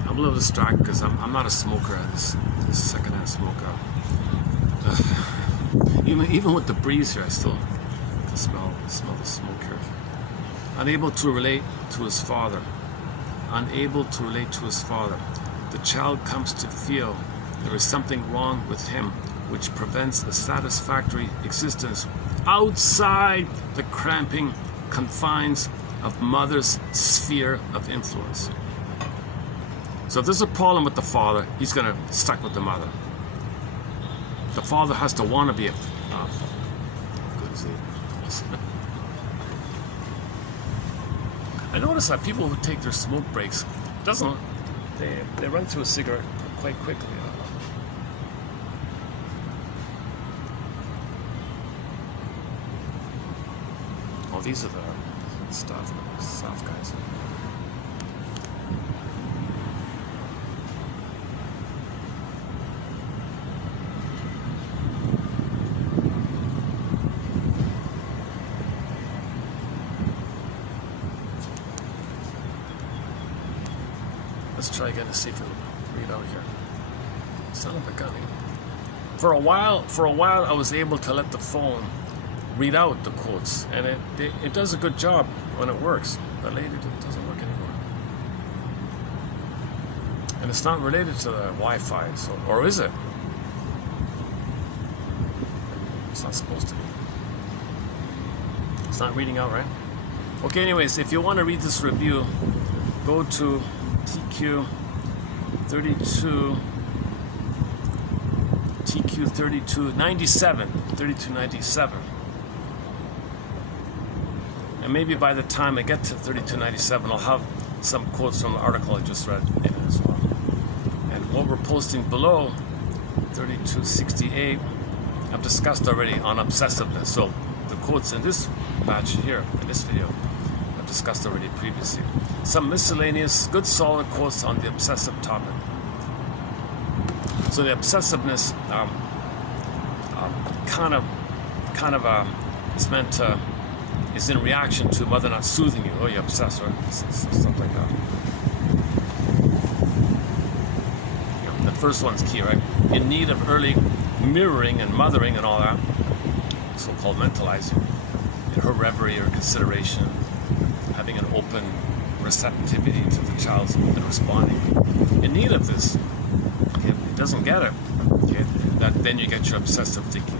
I'm a little distracted because I'm not a smoker. This secondhand smoker. Even with the breeze here, I still can smell the smoke here. Unable to relate to his father. Unable to relate to his father. The child comes to feel there is something wrong with him, which prevents a satisfactory existence outside the cramping confines of mother's sphere of influence. So if there's a problem with the father, he's going to stick with the mother. The father has to want to be a... good as he is. I notice that people who take their smoke breaks, they run through a cigarette quite quickly. Oh, these are the soft guys. Let's try again to see if we can read out here. Son of a gun. For a while, I was able to let the phone read out the quotes, and it does a good job when it works. But lately, it doesn't work anymore. And it's not related to the Wi-Fi, so, or is it? It's not supposed to be. It's not reading out, right? Okay, anyways, if you want to read this review, go to TQ 3297. And maybe by the time I get to 3297, I'll have some quotes from the article I just read in it as well. And what we're posting below 3268, I've discussed already on obsessiveness. So the quotes in this batch here, in this video, I've discussed already previously. Some miscellaneous, good solid quotes on the obsessive topic. So the obsessiveness is meant to, is in reaction to mother not soothing you. Oh, you're obsessed, right? Stuff like that. Yeah, the first one's key, right? In need of early mirroring and mothering and all that, so-called mentalizing, in her reverie or consideration, having an open receptivity to the child's responding. In need of this, if it doesn't get it, okay, then you get your obsessive thinking.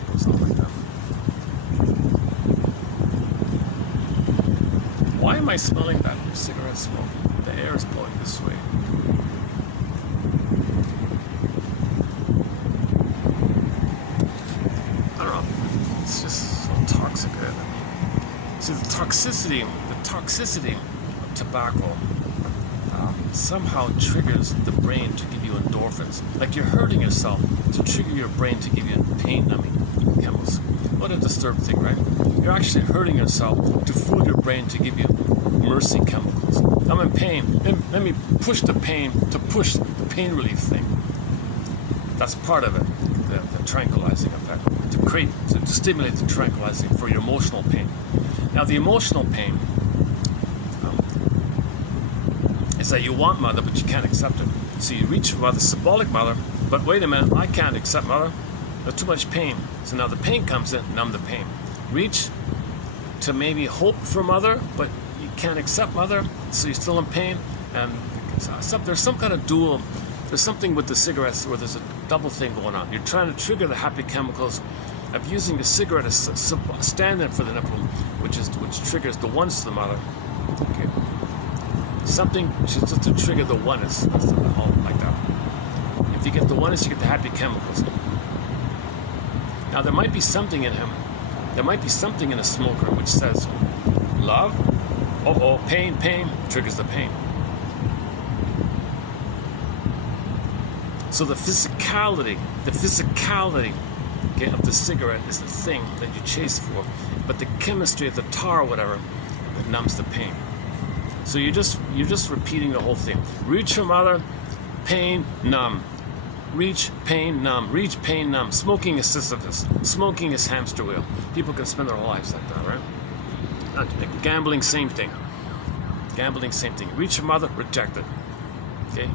It goes on like that. Why am I smelling that cigarette smoke? The air is blowing this way. I don't know. It's just so toxic. See, the toxicity of tobacco somehow triggers the brain to give you endorphins. Like you're hurting yourself to trigger your brain to give you pain-numbing chemicals. What a disturbed thing, right? You're actually hurting yourself to fool your brain to give you mercy chemicals. I'm in pain. Let me push the pain to push the pain relief thing. That's part of it, the tranquilizing effect, to stimulate the tranquilizing for your emotional pain. Now, the emotional pain is that you want mother, but you can't accept it. So you reach for mother, symbolic mother, but wait a minute, I can't accept mother. There's too much pain. So now the pain comes in, numb the pain. Reach to maybe hope for mother, but you can't accept mother, so you're still in pain. And there's some kind of dual, there's something with the cigarettes where there's a double thing going on. You're trying to trigger the happy chemicals of using the cigarette as a stand-in for the nipple, which triggers the oneness to the mother. Okay. Something just to trigger the oneness. That's the whole like that. If you get the oneness, you get the happy chemicals. Now there might be something in him. There might be something in a smoker which says, love, pain, triggers the pain. So the physicality of the cigarette is the thing that you chase for, but the chemistry of the tar or whatever that numbs the pain. So you're just repeating the whole thing. Reach for mother, pain, numb. Reach, pain, numb. Reach, pain, numb. Smoking is Sisyphus. Smoking is hamster wheel. People can spend their whole lives like that, right? Gambling, same thing. Gambling, same thing. Reach your mother, reject it. Okay?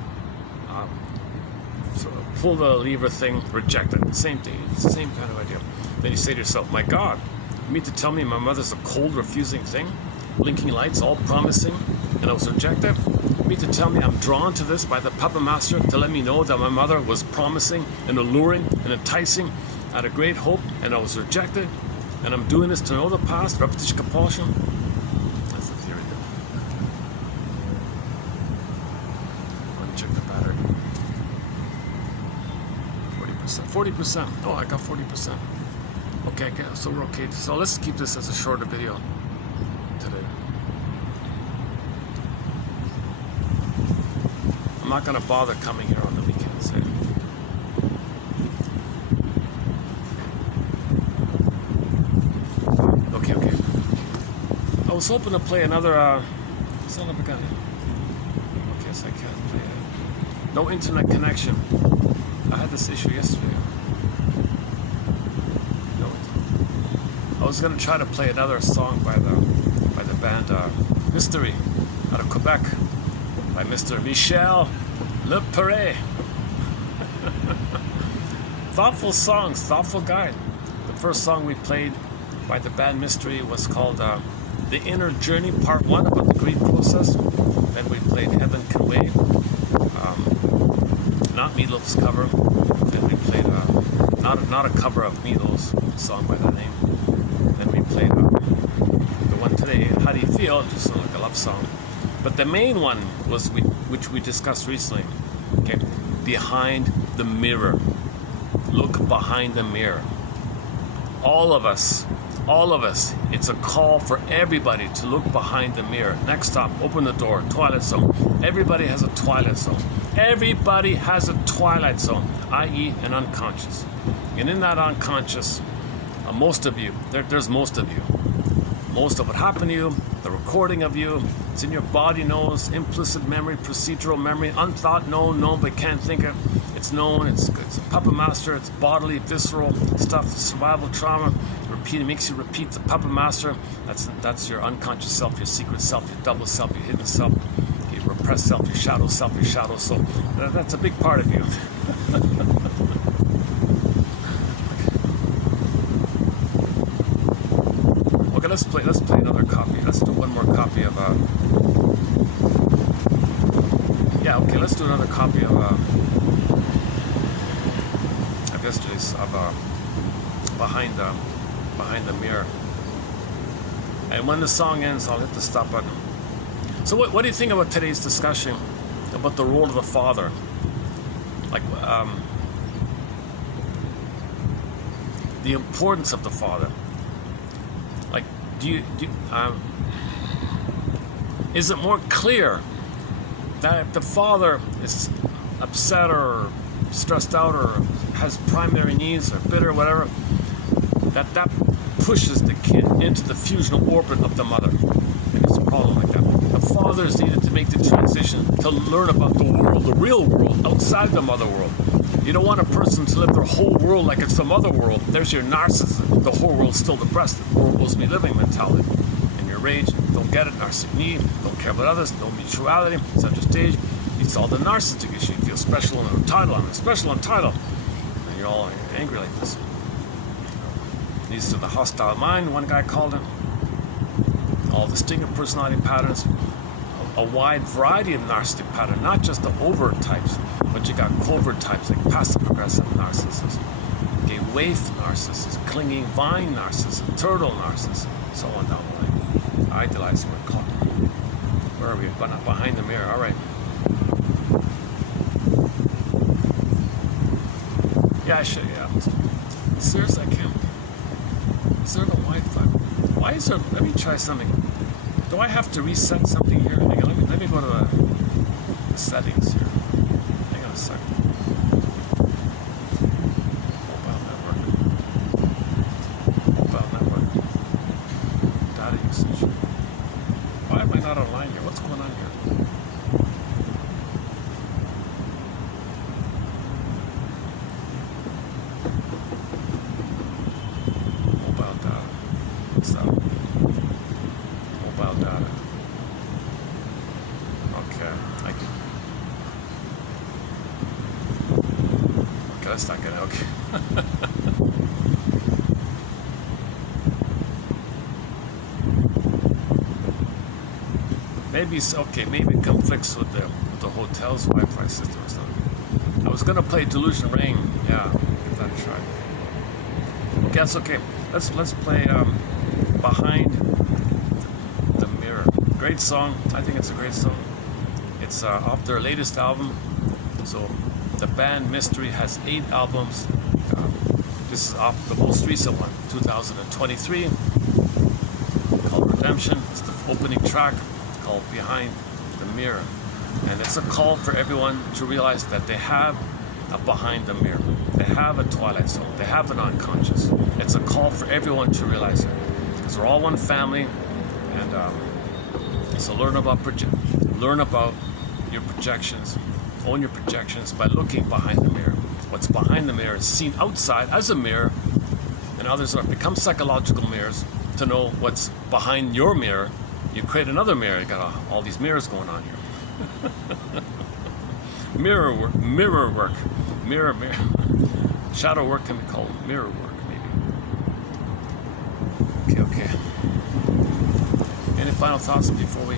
So pull the lever thing, reject it. Same thing. It's the same kind of idea. Then you say to yourself, my God, you mean to tell me my mother's a cold, refusing thing? Blinking lights, all promising, and I was rejected? You mean to tell me I'm drawn to this by the puppet master to let me know that my mother was promising and alluring and enticing, had a great hope, and I was rejected? And I'm doing this to know the past, repetition compulsion? That's the theory there. Let me check the battery. 40%. 40%. Oh, I got 40%. Okay, so we're okay. So let's keep this as a shorter video today. I'm not going to bother coming here on the weekends. Okay. I was hoping to play another son of a gun. Okay, so I can't play it. No internet connection. I had this issue yesterday. I was going to try to play another song by the band Mystery out of Quebec by Mr. Michel Lepere. Thoughtful songs, thoughtful guy. The first song we played by the band Mystery was called The Inner Journey Part 1 about the grief process. Then we played Heaven Can Wait, not Meatloaf's cover. Then we played not a cover of Meatloaf's song by that name. Then we played the one today, How Do You Feel? Just like a love song. But the main one was which we discussed recently. Okay, Behind the Mirror. Look behind the mirror. All of us. It's a call for everybody to look behind the mirror. Next stop, open the door. Twilight zone. Everybody has a twilight zone. Everybody has a twilight zone, i.e. an unconscious. And in that unconscious, most of you, there's most of you. Most of what happened to you, the recording of you, it's in your body knows, implicit memory, procedural memory, unthought, known but can't think of. It's known, it's a puppet master, it's bodily, visceral stuff, survival trauma. It makes you repeat the puppet master. That's your unconscious self, your secret self, your double self, your hidden self, your repressed self, your shadow self, your shadow soul. That's a big part of you. Okay, let's play another copy. Let's do one more copy of let's do another copy of yesterday's Behind the Mirror. And when the song ends, I'll hit the stop button. So what do you think about today's discussion about the role of the father? Like the importance of the father. Like, is it more clear that if the father is upset or stressed out or has primary needs or bitter or whatever, that pushes the kid into the fusional orbit of the mother? And it's a problem like that. The father is needed to make the transition to learn about the world, the real world, outside the mother world. You don't want a person to live their whole world like it's the mother world. There's your narcissism. The whole world's still depressed. The world was me living mentality. And your rage, don't get it, narcissistic need, don't care about others, no mutuality, center stage. It's all the narcissistic issue. You feel special and entitled. I'm special and entitled. And you're all angry like this. Leads to the hostile mind, one guy called it. All distinctive personality patterns. A wide variety of narcissistic patterns, not just the overt types, but you got covert types like passive aggressive narcissists, okay, waif narcissists, clinging vine narcissists, turtle narcissists, so on down the line. Idealizing what called. Where are we? Behind the mirror. All right. Yeah, I should. Yeah. Seriously, I can't. Is there no Wi-Fi? Why is there? Let me try something. Do I have to reset something here? Hang on, let me go to the settings here. Hang on a second. Mobile network. Data usage. Why am I not online here? What's going on here? that's not gonna help. Maybe it's okay. Maybe it conflicts with the hotel's Wi-Fi system or something. I was gonna play Delusion Rain. Yeah, give that a try. Okay, that's okay. Let's play Behind the Mirror. Great song. I think it's a great song. It's off their latest album. So the band Mystery has 8 albums. This is off the most recent one, 2023, called Redemption. It's the opening track called Behind the Mirror. And it's a call for everyone to realize that they have a behind the mirror. They have a twilight zone. They have an unconscious. It's a call for everyone to realize it. Because we're all one family. And so learn about your projections. Own your projections by looking behind the mirror. What's behind the mirror is seen outside as a mirror, and others are become psychological mirrors to know what's behind your mirror. You create another mirror. You got all these mirrors going on here. Mirror work. Shadow work can be called mirror work, maybe. Okay. Any final thoughts before we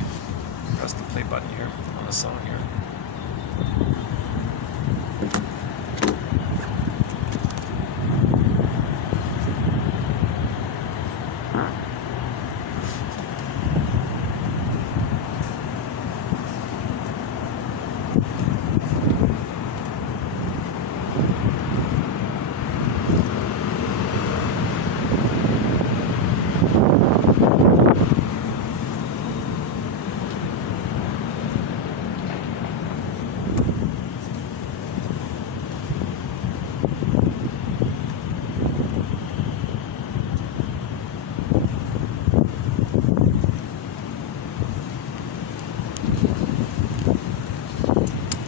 press the play button here on the song here?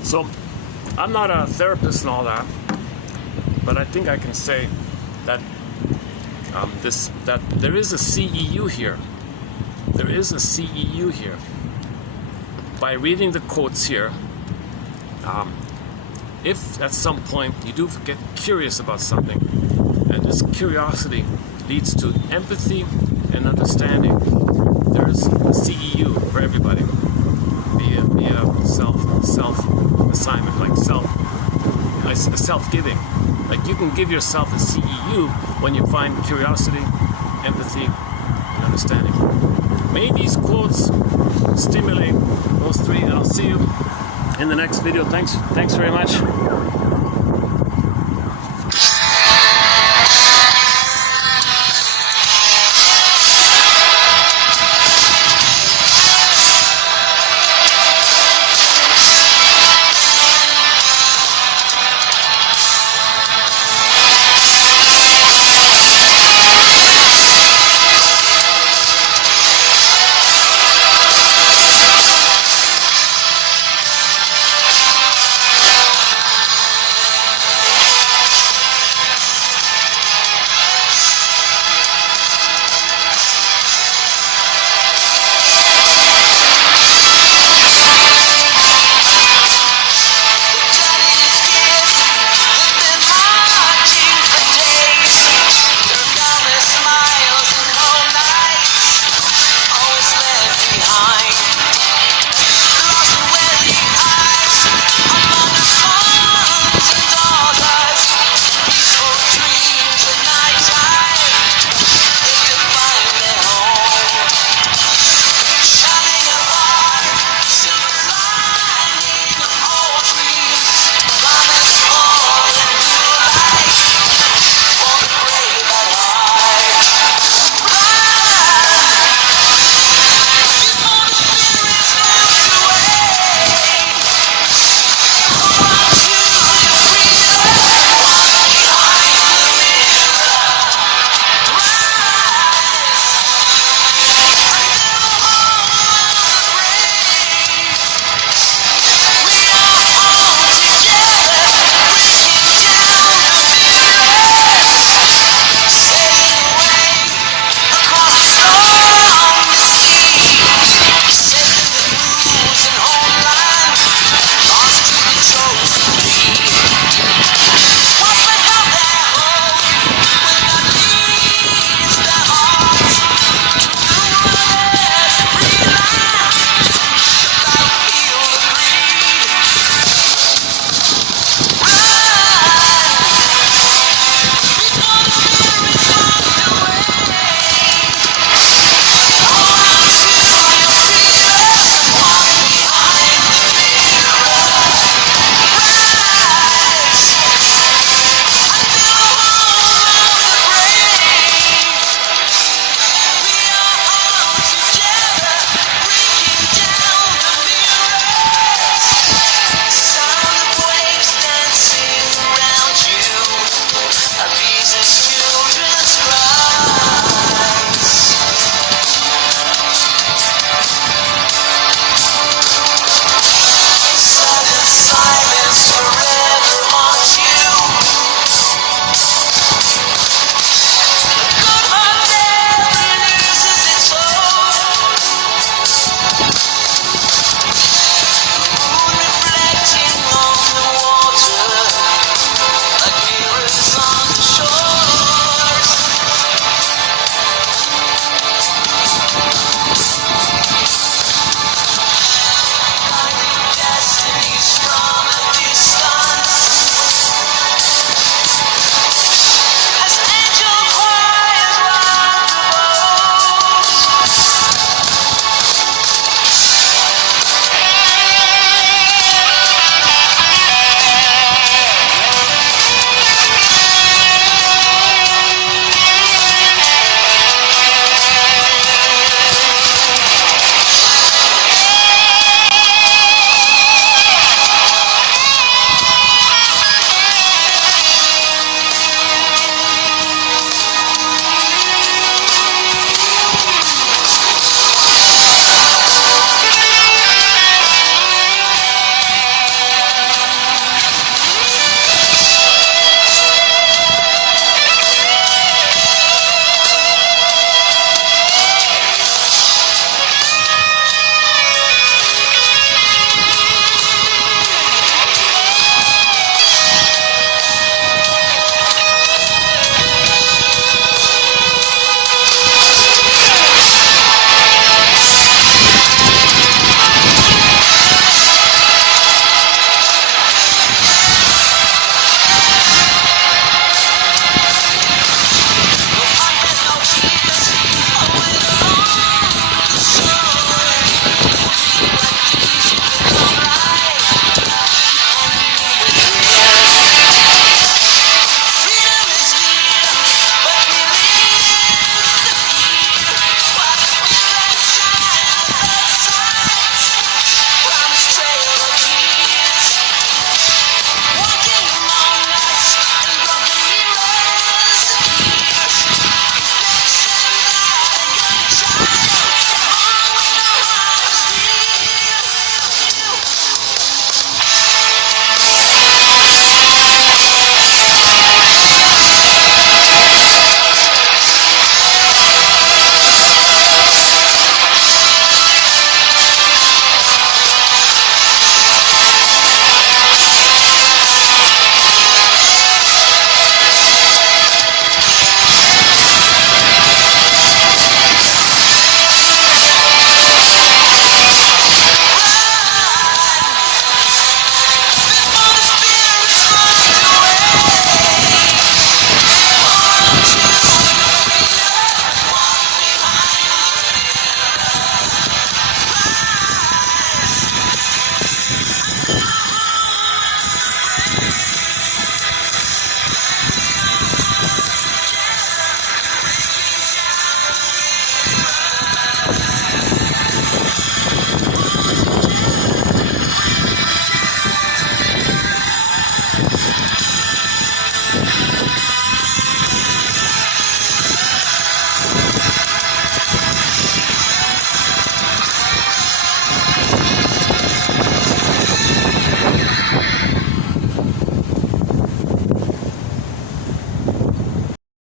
So, I'm not a therapist and all that, but I think I can say that that there is a CEU here. There is a CEU here. By reading the quotes here, if at some point you do get curious about something, and this curiosity leads to empathy and understanding, there's a CEU for everybody. Be a self assignment, like self-giving. Like you can give yourself a CEU when you find curiosity, empathy, and understanding. May these quotes stimulate those 3, and I'll see you in the next video. Thanks very much.